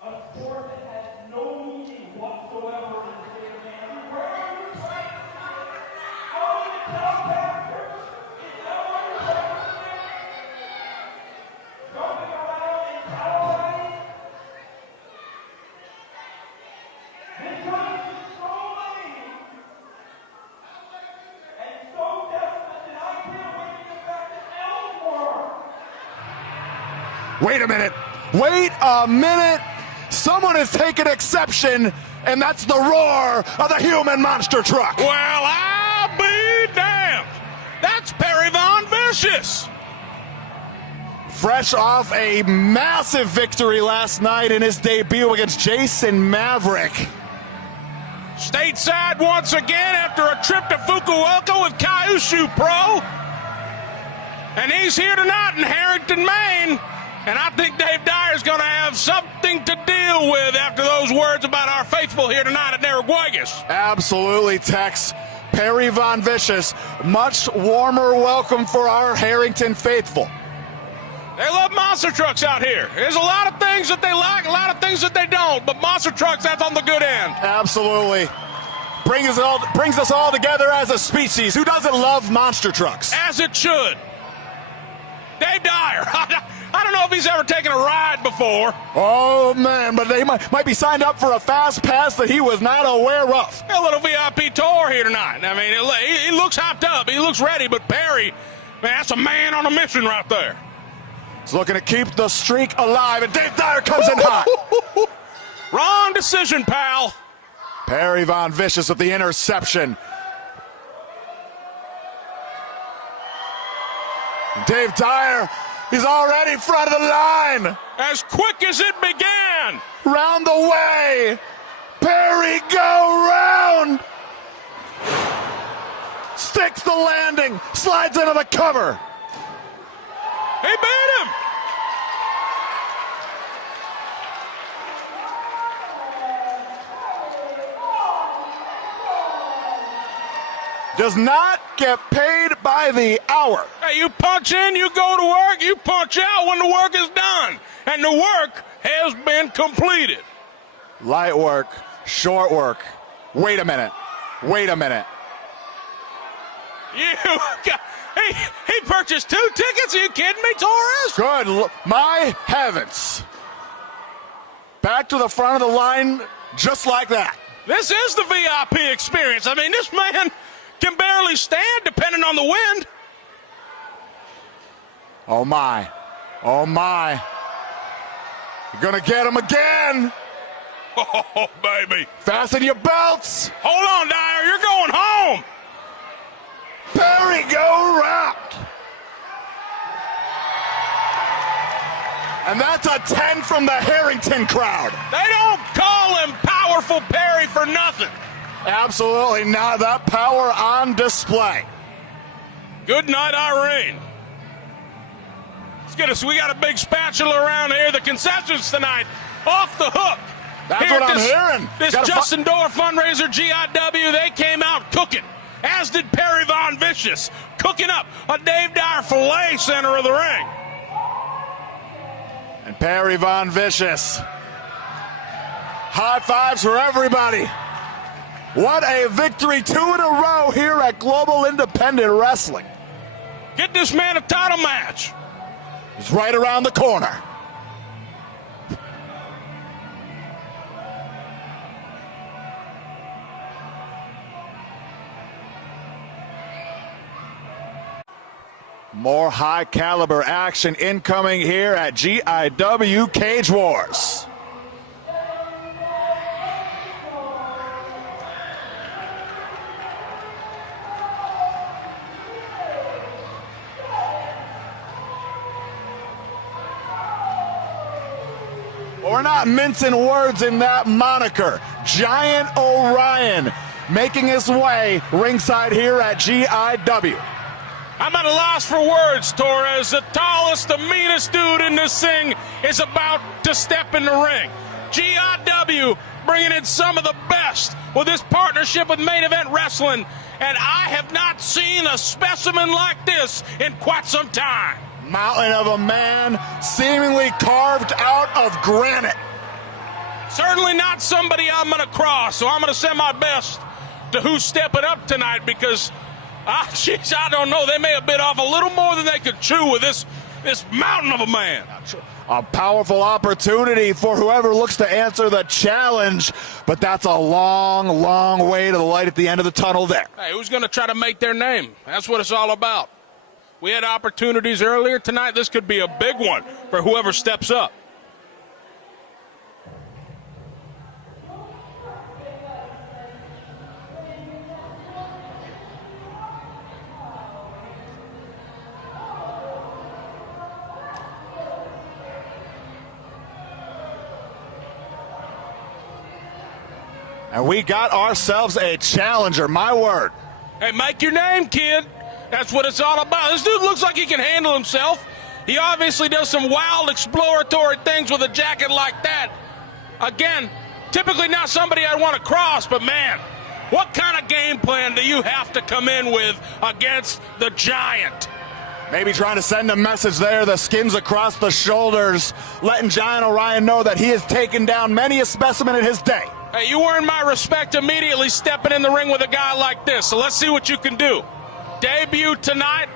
A sport that has no meaning whatsoever in the state of Maine. Where are you practicing? Out in the town pastures? Is that where you're practicing? Jumping around in Tala? This place is so lame and so desperate that I can't wait to get back to Ellsworth. Wait a minute. Wait a minute. Someone has taken exception, and that's the roar of the human monster truck. Well, I'll be damned. That's Perry Von Vicious. Fresh off a massive victory last night in his debut against Jason Maverick. Stateside once again after a trip to Fukuoka with Kyushu Pro. And he's here tonight in Harrington, Maine. And I think Dave Dyer's going to have something to deal with after those words about our faithful here tonight at Narraguagus. Absolutely, Tex. Perry Von Vicious, much warmer welcome for our Harrington faithful. They love monster trucks out here. There's a lot of things that they like, a lot of things that they don't, but monster trucks, that's on the good end. Absolutely. Brings us all together as a species. Who doesn't love monster trucks? As it should. Dave Dyer. I don't know if he's ever taken a ride before. Oh, man, but they might be signed up for a fast pass that he was not aware of. A little VIP tour here tonight. I mean, he looks hopped up. He looks ready, but Perry, man, that's a man on a mission right there. He's looking to keep the streak alive, and Dave Dyer comes in hot. Wrong decision, pal. Perry Von Vicious with the interception. Dave Dyer He's already in front of the line. As quick as it began. Round the way. Perry go round. Sticks the landing. Slides into the cover. He beat him. Does not get paid by the hour. Hey, you punch in, you go to work, you punch out when the work is done. And the work has been completed. Light work, short work. Wait a minute. Wait a minute. He purchased 2 tickets? Are you kidding me, Torres? Good. My heavens. Back to the front of the line just like that. This is the VIP experience. I mean, this man can barely stand depending on the wind. Oh, my. Oh, my. You're going to get him again. Oh, baby. Fasten your belts. Hold on, Dyer. You're going home. Perry go round. And that's a 10 from the Harrington crowd. They don't call him Powerful Perry for nothing. Absolutely not. That power on display. Good night, Irene. Let's get us. We got a big spatula around here. The concessions tonight off the hook. That's here what I'm hearing. This Justin Door fundraiser, GIW, they came out cooking, as did Perry Von Vicious, cooking up a Dave Dyer filet center of the ring. And Perry Von Vicious. High fives for everybody. What a victory, 2 in a row here at Global Independent Wrestling. Get this man a title match. It's right around the corner. More high caliber action incoming here at GIW Cage Wars. We're not mincing words in that moniker. Giant Orion making his way ringside here at GIW. I'm at a loss for words, Torres. The tallest, the meanest dude in this thing is about to step in the ring. GIW bringing in some of the best with this partnership with Main Event Wrestling, and I have not seen a specimen like this in quite some time. Mountain of a man seemingly carved out of granite. Certainly not somebody I'm going to cross, so I'm going to send my best to who's stepping up tonight because, I don't know, they may have bit off a little more than they could chew with this mountain of a man. A powerful opportunity for whoever looks to answer the challenge, but that's a long, long way to the light at the end of the tunnel there. Hey, who's going to try to make their name? That's what it's all about. We had opportunities earlier tonight. This could be a big one for whoever steps up. And we got ourselves a challenger, my word. Hey, make your name, kid. That's what it's all about. This dude looks like he can handle himself. He obviously does some wild exploratory things with a jacket like that. Again, typically not somebody I'd want to cross, but man, what kind of game plan do you have to come in with against the Giant? Maybe trying to send a message there, the skins across the shoulders, letting Giant Orion know that he has taken down many a specimen in his day. Hey, you earned my respect immediately stepping in the ring with a guy like this, so let's see what you can do. Debut tonight,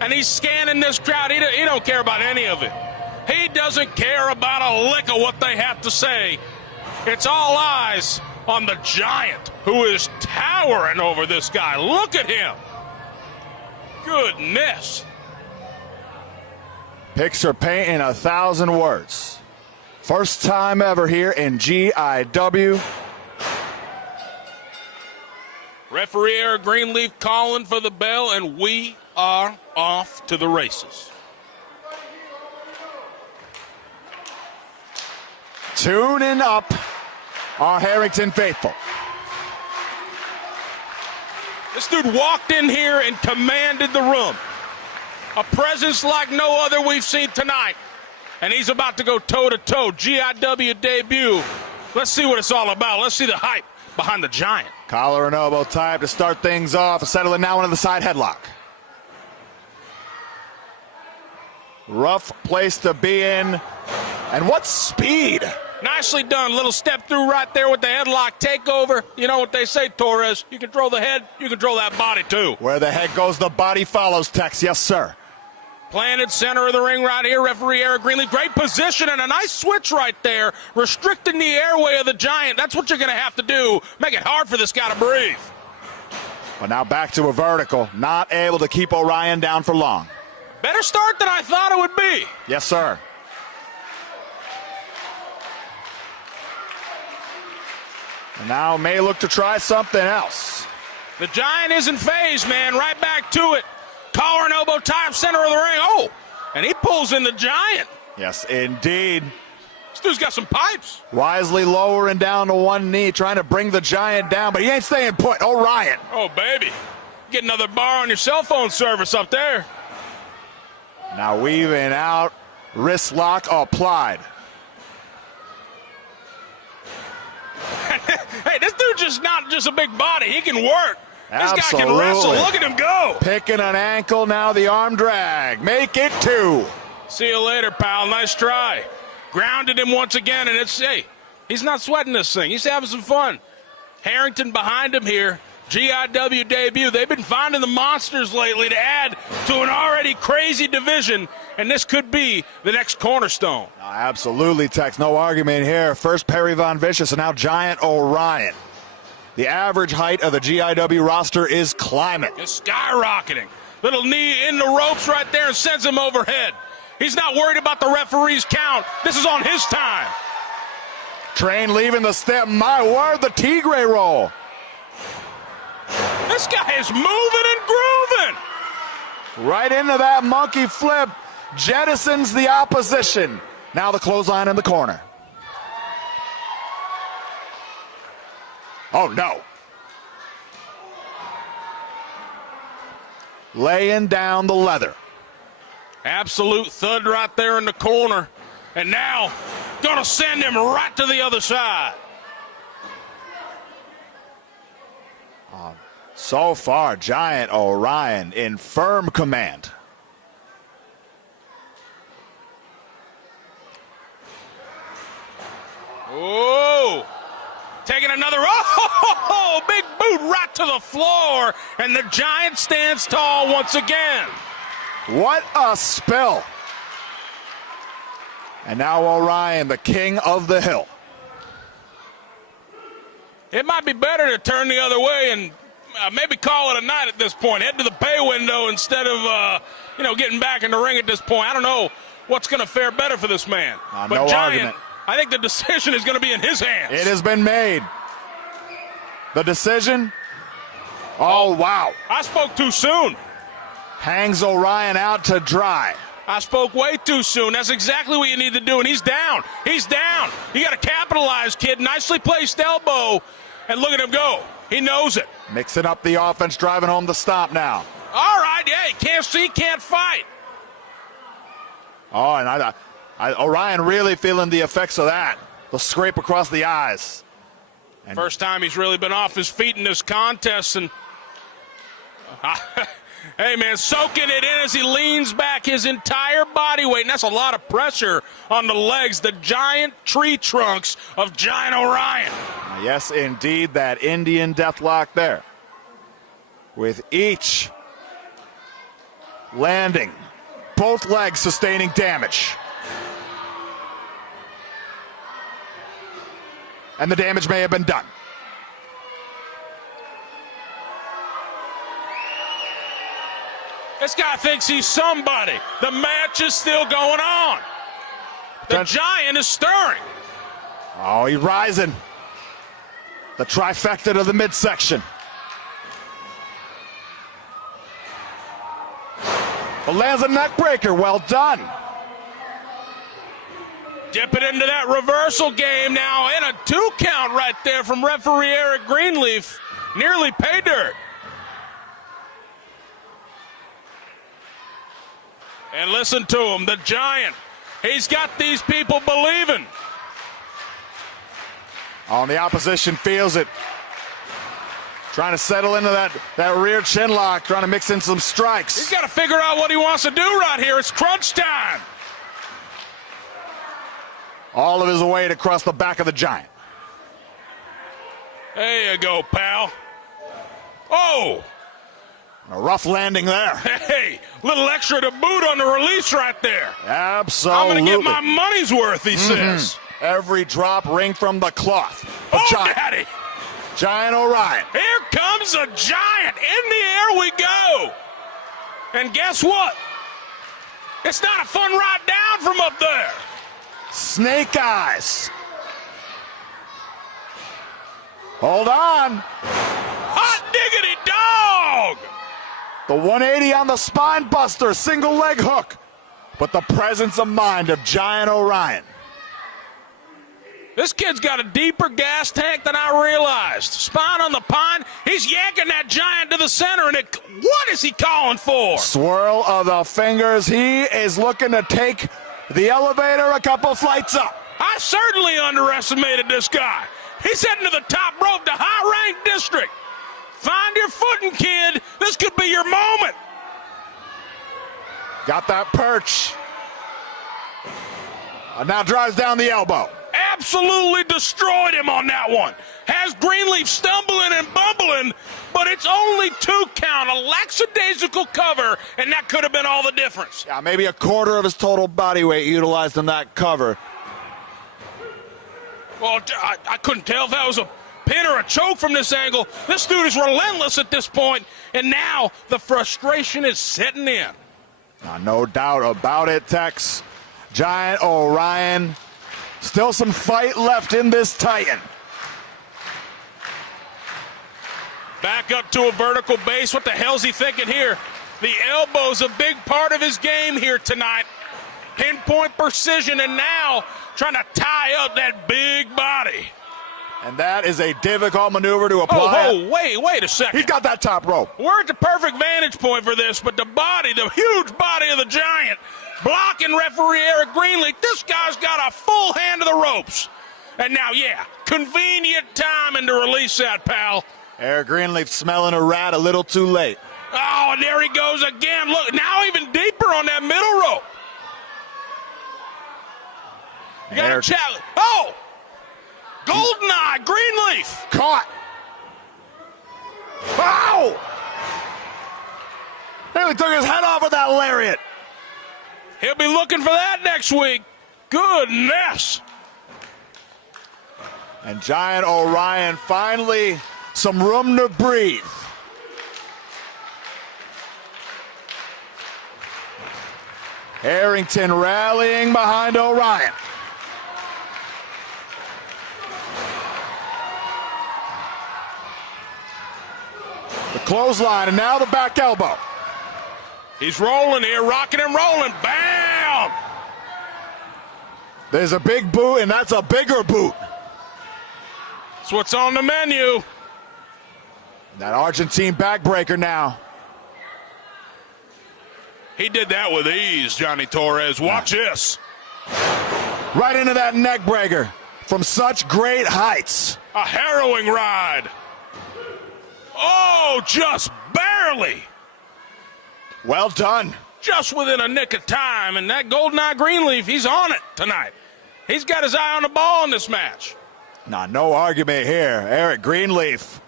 and he's scanning this crowd. He don't care about any of it. He doesn't care about a lick of what they have to say. It's all eyes on the Giant, who is towering over this guy. Look at him. Goodness. Picture painting 1,000 words. First time ever here in GIW. Referee Eric Greenleaf calling for the bell, and we are off to the races. tuning up our Harrington faithful. This dude walked in here and commanded the room. A presence like no other we've seen tonight. And he's about to go toe-to-toe. GIW debut. Let's see what it's all about. Let's see the hype behind the Giant. Collar and elbow type to start things off. Settling now into the side headlock. Rough place to be in. And what speed! Nicely done. Little step through right there with the headlock takeover. You know what they say, Torres. You control the head, you control that body too. Where the head goes, the body follows, Tex. Yes, sir. Planted center of the ring right here. Referee Eric Greenlee. Great position and a nice switch right there. Restricting the airway of the Giant. That's what you're going to have to do. Make it hard for this guy to breathe. But now back to a vertical. Not able to keep Orion down for long. Better start than I thought it would be. Yes, sir. And now may look to try something else. The Giant isn't phased, man. Right back to it. Collar and elbow tie, center of the ring. Oh, and he pulls in the Giant. Yes, indeed. This dude's got some pipes. Wisely lowering down to one knee, trying to bring the Giant down, but he ain't staying put. Orion. Oh, baby. Get another bar on your cell phone service up there. Now weaving out. Wrist lock applied. Hey, this dude just not just a big body. He can work. Absolutely. This guy can wrestle. Look at him go. Picking an ankle, now the arm drag. Make it 2. See you later, pal. Nice try. Grounded him once again, and it's, hey, he's not sweating this thing. He's having some fun. Harrington behind him here. GIW debut. They've been finding the monsters lately to add to an already crazy division, and this could be the next cornerstone. Absolutely, Tex. No argument here. First Perry Von Vicious, and now Giant Orion. The average height of the GIW roster is climbing. It's skyrocketing. Little knee in the ropes right there and sends him overhead. He's not worried about the referee's count. This is on his time. Train leaving the step. My word, the Tigre roll. This guy is moving and grooving. Right into that monkey flip. Jettisons the opposition. Now the clothesline in the corner. Oh, no. Laying down the leather. Absolute thud right there in the corner. And now, gonna send him right to the other side. So far, Giant Orion in firm command. Oh, taking another, oh, big boot right to the floor. And the Giant stands tall once again. What a spill. And now Orion, the king of the hill. It might be better to turn the other way and maybe call it a night at this point. Head to the pay window instead of, getting back in the ring at this point. I don't know what's going to fare better for this man. But no Giant, argument. I think the decision is going to be in his hands. It has been made. The decision. Oh, wow. I spoke too soon. Hangs Orion out to dry. I spoke way too soon. That's exactly what you need to do. And he's down. He's down. You got to capitalize, kid. Nicely placed elbow. And look at him go. He knows it. Mixing up the offense, driving home the stop now. All right, yeah, he can't see, can't fight. Oh, and Orion really feeling the effects of that. The scrape across the eyes. And first time he's really been off his feet in this contest. And hey, man, soaking it in as he leans back his entire body weight. And that's a lot of pressure on the legs. The giant tree trunks of Giant Orion. Yes, indeed, that Indian deathlock there. With each landing, both legs sustaining damage. And the damage may have been done. This guy thinks he's somebody. The match is still going on. The Giant is stirring. Oh, he's rising. The trifecta to the midsection. Lands a neck breaker. Well done. Dip it into that reversal game now, and a 2 count right there from referee Eric Greenleaf. Nearly pay dirt. And listen to him, the Giant. He's got these people believing. On the opposition feels it. Trying to settle into that rear chin lock, trying to mix in some strikes. He's got to figure out what he wants to do right here. It's crunch time. All of his weight across the back of the Giant. There you go, pal. Oh! A rough landing there. Hey, little extra to boot on the release right there. Absolutely. I'm going to get my money's worth, he says. Every drop ring from the cloth. Oh, Daddy. Giant Orion. Here comes a Giant. In the air we go. And guess what? It's not a fun ride down from up there. Snake eyes. Hold on. Hot diggity dog. The 180 on the spine buster, single leg hook. But the presence of mind of Giant Orion. This kid's got a deeper gas tank than I realized. Spine on the pine. He's yanking that Giant to the center. And what is he calling for? Swirl of the fingers. He is looking to take the elevator a couple flights up. I certainly underestimated this guy. He's heading to the top rope, the high-ranked district. Find your footing, kid. This could be your moment. Got that perch. Now drives down the elbow. Absolutely destroyed him on that one. Has Greenleaf stumbling and bumbling, but it's only 2 count, a lackadaisical cover, and that could have been all the difference. Yeah, maybe a quarter of his total body weight utilized in that cover. Well, I couldn't tell if that was a pin or a choke from this angle. This dude is relentless at this point, and now the frustration is setting in. No doubt about it, Tex. Giant Orion. Still some fight left in this Titan. Back up to a vertical base. What the hell's he thinking here? The elbow's a big part of his game here tonight. Pinpoint precision, and now trying to tie up that big body. And that is a difficult maneuver to apply. Oh, wait a second. He's got that top rope. We're at the perfect vantage point for this, but the body, the huge body of the Giant, blocking referee Eric Greenleaf. This guy's got a full hand of the ropes. And now, yeah, convenient timing to release that, pal. Eric Greenleaf smelling a rat a little too late. Oh, and there he goes again. Look, now even deeper on that middle rope. You got to challenge. Oh! Goldeneye, Greenleaf. Caught. Ow! Nearly took his head off with that lariat. He'll be looking for that next week. Goodness. And Giant Orion finally some room to breathe. Harrington rallying behind Orion. The clothesline, and now the back elbow. He's rolling here, rocking and rolling. Bam! There's a big boot, and that's a bigger boot. That's what's on the menu. That Argentine backbreaker now. He did that with ease, Johnny Torres. Watch this. Right into that neck breaker from such great heights. A harrowing ride. Oh, just barely. Well done. Just within a nick of time, and that Goldeneye Greenleaf, he's on it tonight. He's got his eye on the ball in this match. No argument here. Eric Greenleaf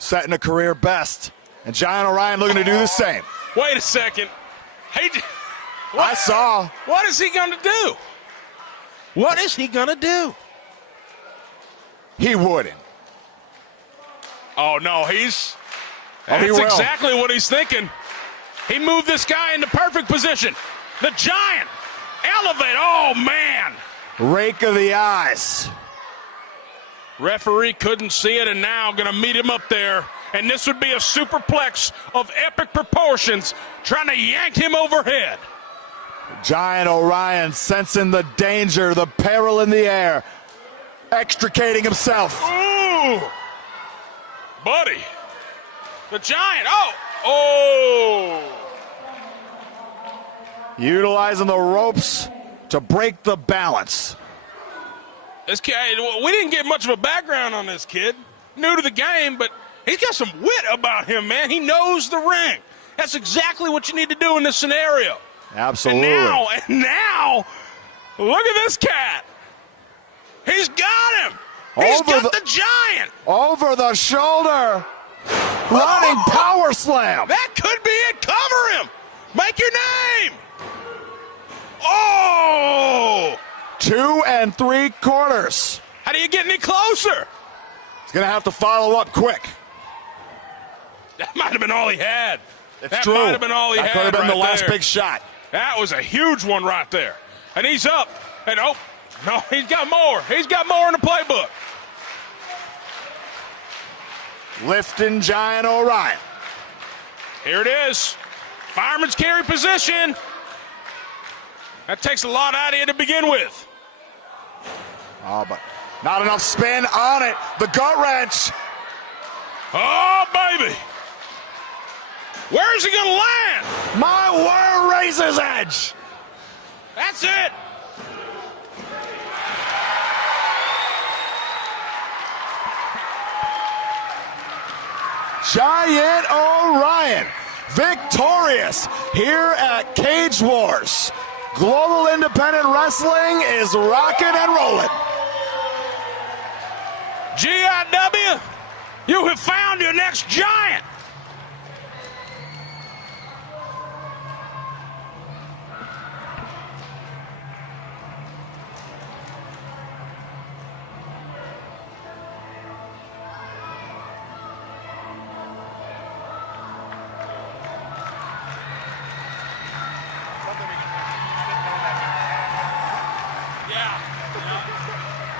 setting a career best. And Giant Orion looking to do the same. Wait a second. Hey, I saw. What is he going to do? What is he going to do? He wouldn't. Oh, no, that's exactly what he's thinking. He moved this guy into perfect position. The Giant elevate. Oh, man. Rake of the eyes. Referee couldn't see it, and now going to meet him up there. And this would be a superplex of epic proportions, trying to yank him overhead. Giant Orion sensing the danger, the peril in the air, extricating himself. Ooh! Buddy. The Giant. Oh! Utilizing the ropes to break the balance. This kid, we didn't get much of a background on this kid. New to the game, but he's got some wit about him, man. He knows the ring. That's exactly what you need to do in this scenario. Absolutely. And now, look at this cat. He's got him. He's got the Giant. Over the shoulder. Running power slam. That could be it. Cover him. Make your name. Oh! 2 3/4. How do you get any closer? He's going to have to follow up quick. That might have been all he had. That might have been all he had. That could have been right the last there. big shot. That was a huge one right there. And he's up. And no, he's got more. He's got more in the playbook. Lifting Giant Orion. Here it is. Fireman's carry position. That takes a lot out of you to begin with. Oh, but not enough spin on it. The gut wrench. Oh, baby. Where's he going to land? My word, razor's edge. That's it. Giant Orion, victorious here at Cage Wars. Global Independent Wrestling is rocking and rolling. GIW, you have found your next giant.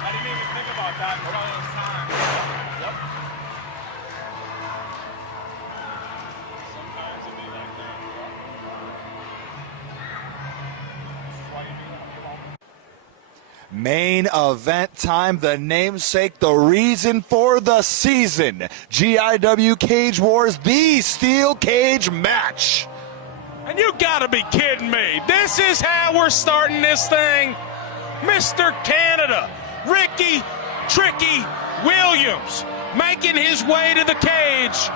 I didn't even think about that until it was time. Yep. Sometimes it be like that. This is why you do that. Come on. Main event time, the namesake, the reason for the season. GIW Cage Wars, the steel cage match. And you gotta be kidding me. This is how we're starting this thing. Mr. Canada, Ricky Tricky Williams, making his way to the cage.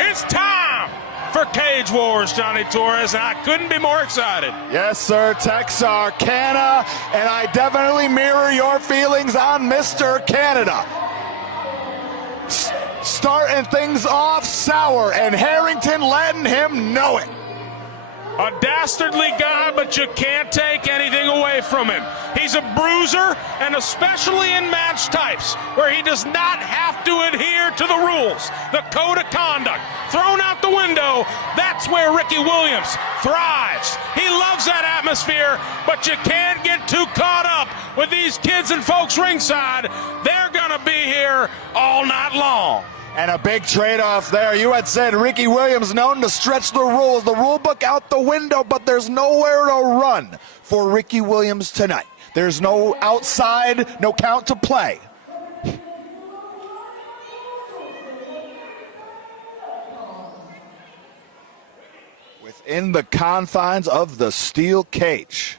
It's time for Cage Wars, Johnny Torres, and I couldn't be more excited. Yes, sir, Texarkana, and I definitely mirror your feelings on Mr. Canada. Starting things off sour, and Harrington letting him know it. A dastardly guy, but you can't take anything away from him. He's a bruiser, and especially in match types where he does not have to adhere to the rules, the code of conduct, thrown out the window. That's where Ricky Williams thrives. He loves that atmosphere, but you can't get too caught up with these kids and folks ringside. They're going to be here all night long. And a big trade-off there. You had said Ricky Williams known to stretch the rules, the rule book out the window, but there's nowhere to run for Ricky Williams tonight. There's no outside, no count to play. Within the confines of the steel cage.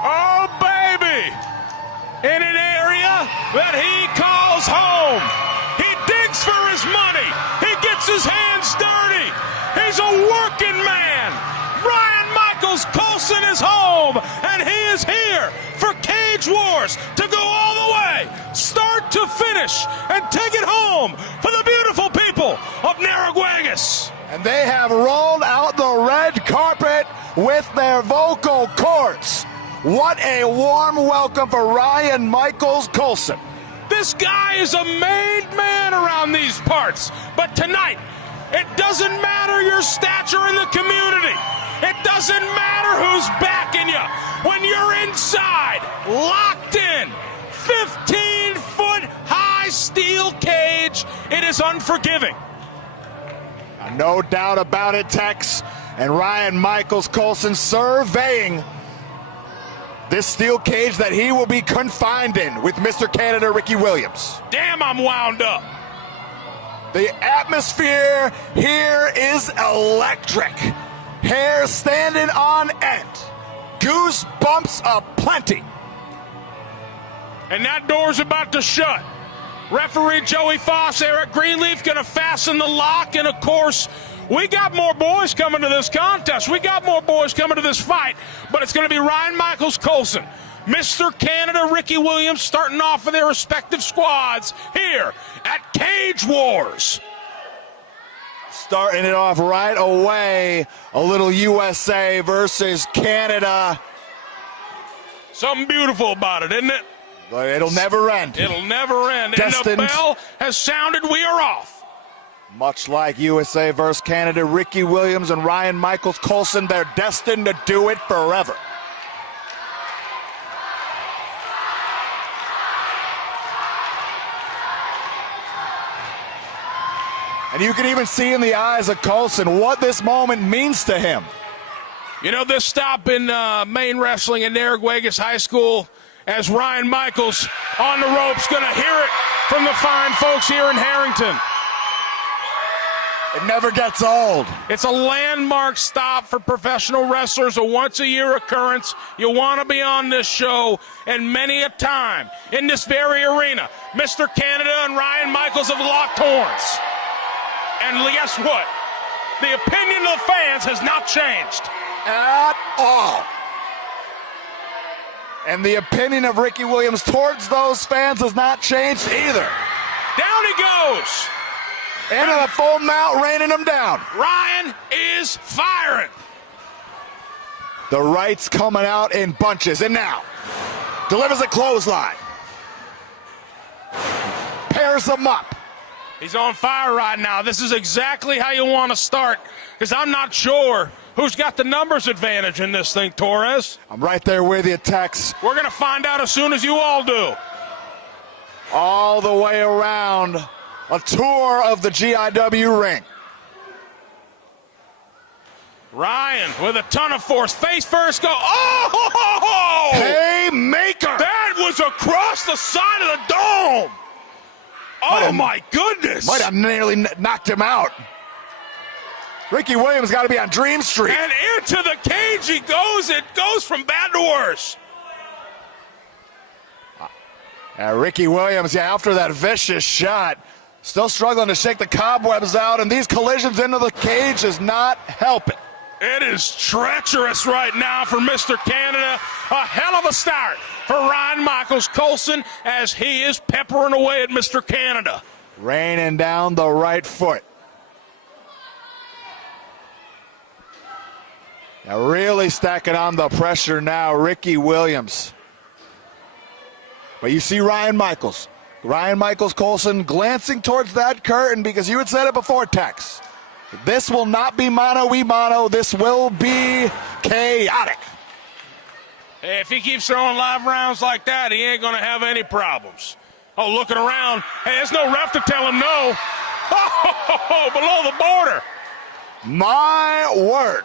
Oh, baby! In an area that he calls home. He digs for his money. He gets his hands dirty. He's a working man. Ryan Michaels Coulson is home, and he is here for Cage Wars to go all the way, start to finish, and take it home for the beautiful people of Narraguagus. And they have rolled out the red carpet with their vocal cords. What a warm welcome for Ryan Michaels Coulson. This guy is a made man around these parts. But tonight, it doesn't matter your stature in the community. It doesn't matter who's backing you. When you're in ringside, locked in, 15-foot high steel cage. It is unforgiving. No doubt about it, Tex. And Ryan Michaels Coulson surveying this steel cage that he will be confined in with Mr. Canada Ricky Williams. Damn, I'm wound up. The atmosphere here is electric. Hair standing on end. Goosebumps aplenty. And that door's about to shut. Referee Joey Foss, Eric Greenleaf going to fasten the lock. And, of course, we got more boys coming to this contest. We got more boys coming to this fight. But it's going to be Ryan Michaels Coulson, Mr. Canada Ricky Williams, starting off with their respective squads here at Cage Wars. Starting it off right away, a little USA versus Canada. Something beautiful about it, isn't it? It'll never end. It'll never end. Destined. And the bell has sounded. We are off. Much like USA versus Canada, Ricky Williams and Ryan Michaels Coulson, they're destined to do it forever. And you can even see in the eyes of Coulson what this moment means to him. You know, this stop in Maine Wrestling at Narraguagus High School, as Ryan Michaels on the ropes, going to hear it from the fine folks here in Harrington. It never gets old. It's a landmark stop for professional wrestlers, a once-a-year occurrence. You want to be on this show, and many a time in this very arena, Mr. Canada and Ryan Michaels have locked horns. And guess what? The opinion of the fans has not changed. At all. And the opinion of Ricky Williams towards those fans has not changed either. Down he goes. And a full mount raining him down. Ryan is firing. The rights coming out in bunches. And now, delivers a clothesline. Pairs them up. He's on fire right now. This is exactly how you want to start, because I'm not sure who's got the numbers advantage in this thing, Torres. I'm right there with you, Tex. We're going to find out as soon as you all do. All the way around, a tour of the GIW ring. Ryan with a ton of force. Face first, go. Oh! Haymaker! That was across the side of the dome. Oh, my goodness. Might have nearly knocked him out. Ricky Williams got to be on Dream Street. And into the cage he goes. It goes from bad to worse. Ricky Williams, after that vicious shot, still struggling to shake the cobwebs out, and these collisions into the cage is not helping. It is treacherous right now for Mr. Canada. A hell of a start for Ryan Michaels Coulson as he is peppering away at Mr. Canada. Raining down the right foot. Now really stacking on the pressure now, Ricky Williams. But you see Ryan Michaels Coulson glancing towards that curtain, because you had said it before, Tex. This will not be mano-a-mano. This will be chaotic. Hey, if he keeps throwing live rounds like that, he ain't going to have any problems. Oh, looking around. Hey, there's no ref to tell him no. Oh, below the border. My word.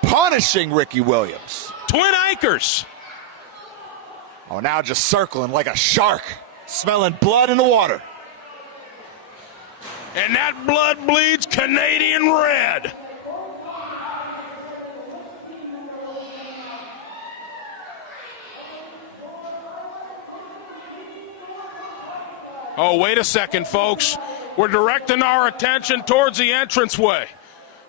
Punishing Ricky Williams. Twin anchors. Oh, now just circling like a shark, smelling blood in the water. And that blood bleeds Canadian red. Oh, wait a second, folks. We're directing our attention towards the entranceway,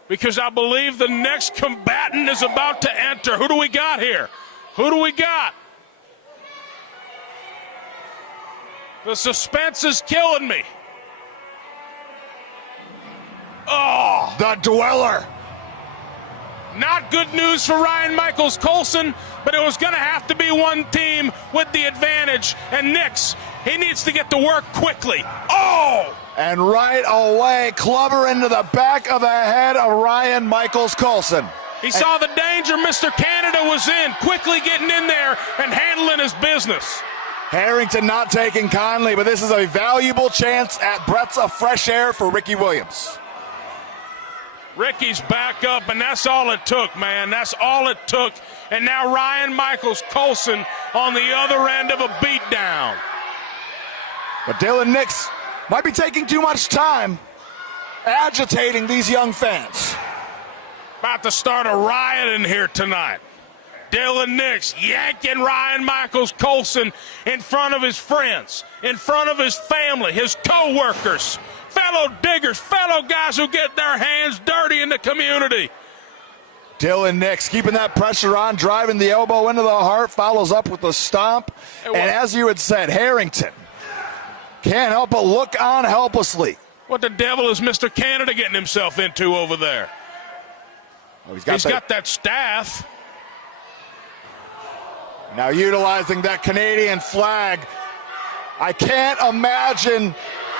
because I believe the next combatant is about to enter. Who do we got here? Who do we got? The suspense is killing me. Oh, The Dweller. not good news for Ryan Michaels Coulson, but it was going to have to be one team with the advantage. And Nix, he needs to get to work quickly. Oh! And right away, clubber into the back of the head of Ryan Michaels Coulson. He saw the danger Mr. Canada was in, quickly getting in there and handling his business. Harrington not taking kindly, but this is a valuable chance at breaths of fresh air for Ricky Williams. Ricky's back up, and that's all it took, man. That's all it took. And now Ryan Michaels Colson on the other end of a beatdown. But Dylan Nix might be taking too much time agitating these young fans. About to start a riot in here tonight. Dylan Nix yanking Ryan Michaels Colson in front of his friends, in front of his family, his co-workers, fellow diggers, fellow guys who get their hands dirty in the community. Dylan Nix keeping that pressure on, driving the elbow into the heart, follows up with a stomp. And as you had said, Harrington can't help but look on helplessly. What the devil is Mr. Canada getting himself into over there? Oh, he's got that staff. Now utilizing that Canadian flag. I can't imagine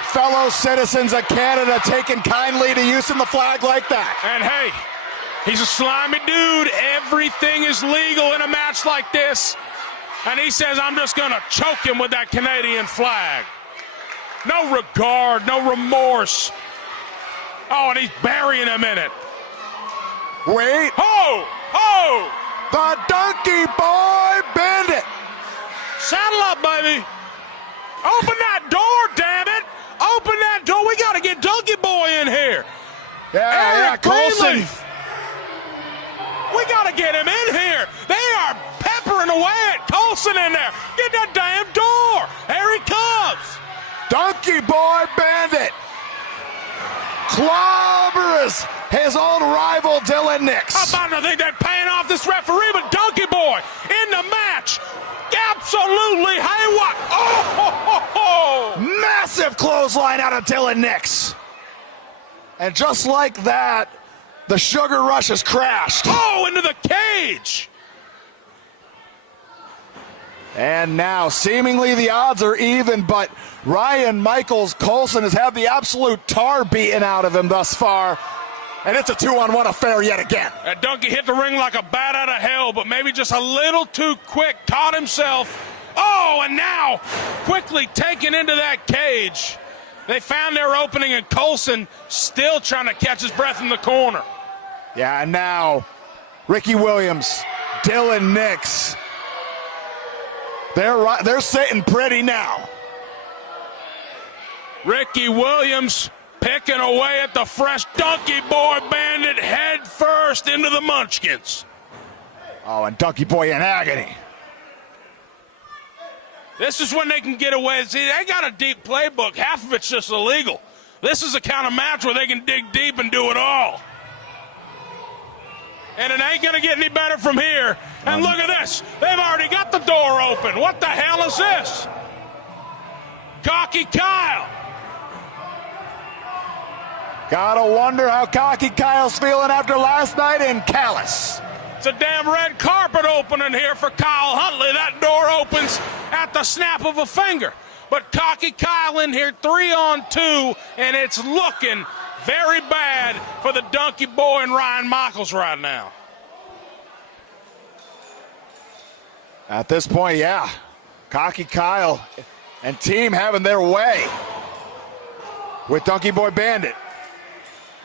fellow citizens of Canada taking kindly to using the flag like that. And hey, he's a slimy dude. Everything is legal in a match like this. And he says, I'm just going to choke him with that Canadian flag. No regard, no remorse. Oh, and he's burying him in it. Wait. Ho! Ho! The Donkey Boy Bandit. Saddle up, baby. Open that door, damn it. Open that door. We got to get Donkey Boy in here. Yeah, Colson. Greenleaf. We got to get him in here. They are peppering away at Colson in there. Get that damn door. Here he comes. Donkey Boy Bandit clobbers his old rival Dylan Nix. I'm about to think they're paying off this referee, but Donkey Boy in the match. Absolutely haywire. Oh, ho, ho, ho. Massive clothesline out of Dylan Nix. And just like that, the Sugar Rush has crashed. Oh, into the cage. And now, seemingly the odds are even, but Ryan Michaels Colson has had the absolute tar beaten out of him thus far. And it's a 2-on-1 affair yet again. That donkey hit the ring like a bat out of hell, but maybe just a little too quick. Caught himself. Oh, and now quickly taken into that cage. They found their opening, and Colson still trying to catch his breath in the corner. Yeah, and now Ricky Williams, Dylan Nix. They're sitting pretty now. Ricky Williams picking away at the fresh Donkey Boy Bandit head first into the Munchkins. Oh, and Donkey Boy in agony. This is when they can get away. See, they got a deep playbook. Half of it's just illegal. This is the kind of match where they can dig deep and do it all. And it ain't going to get any better from here. And look at this. They've already got the door open. What the hell is this? Cocky Kyle. Gotta wonder how Cocky Kyle's feeling after last night in Calais. It's a damn red carpet opening here for Kyle Huntley. That door opens at the snap of a finger. But Cocky Kyle in here 3-on-2, and it's looking very bad for the Donkey Boy and Ryan Michaels right now. At this point, yeah, Cocky Kyle and team having their way with Donkey Boy Bandit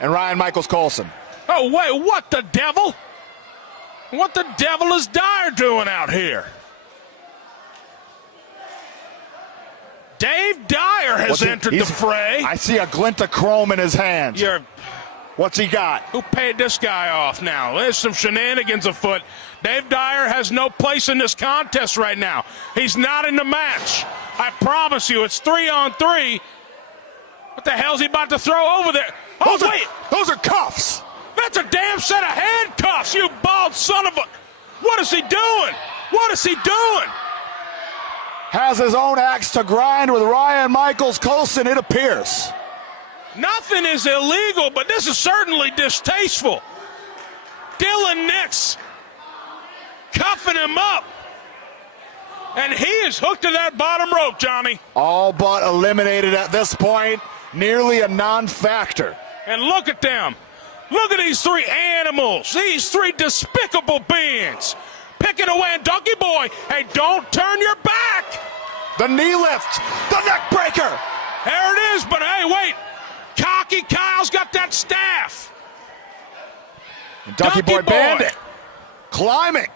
and Ryan Michaels Colson. Oh, wait, what the devil? What the devil is Dyer doing out here? Dave Dyer has entered the fray. I see a glint of chrome in his hand. What's he got? Who paid this guy off now? There's some shenanigans afoot. Dave Dyer has no place in this contest right now. He's not in the match. I promise you, it's 3-on-3. What the hell's he about to throw over there? Oh, wait. Those are cuffs. That's a damn set of handcuffs, you bald son of a... What is he doing? What is he doing? Has his own axe to grind with Ryan Michaels Colson, it appears. Nothing is illegal, but this is certainly distasteful. Dylan Nix cuffing him up. And he is hooked to that bottom rope, Johnny. All but eliminated at this point. Nearly a non-factor. And look at them. Look at these three animals, these three despicable beings. Picking away and Donkey Boy, hey, don't turn your back. The knee lift, the neck breaker. There it is, but hey, wait. Cocky Kyle's got that staff. And Donkey Boy Bandit climbing.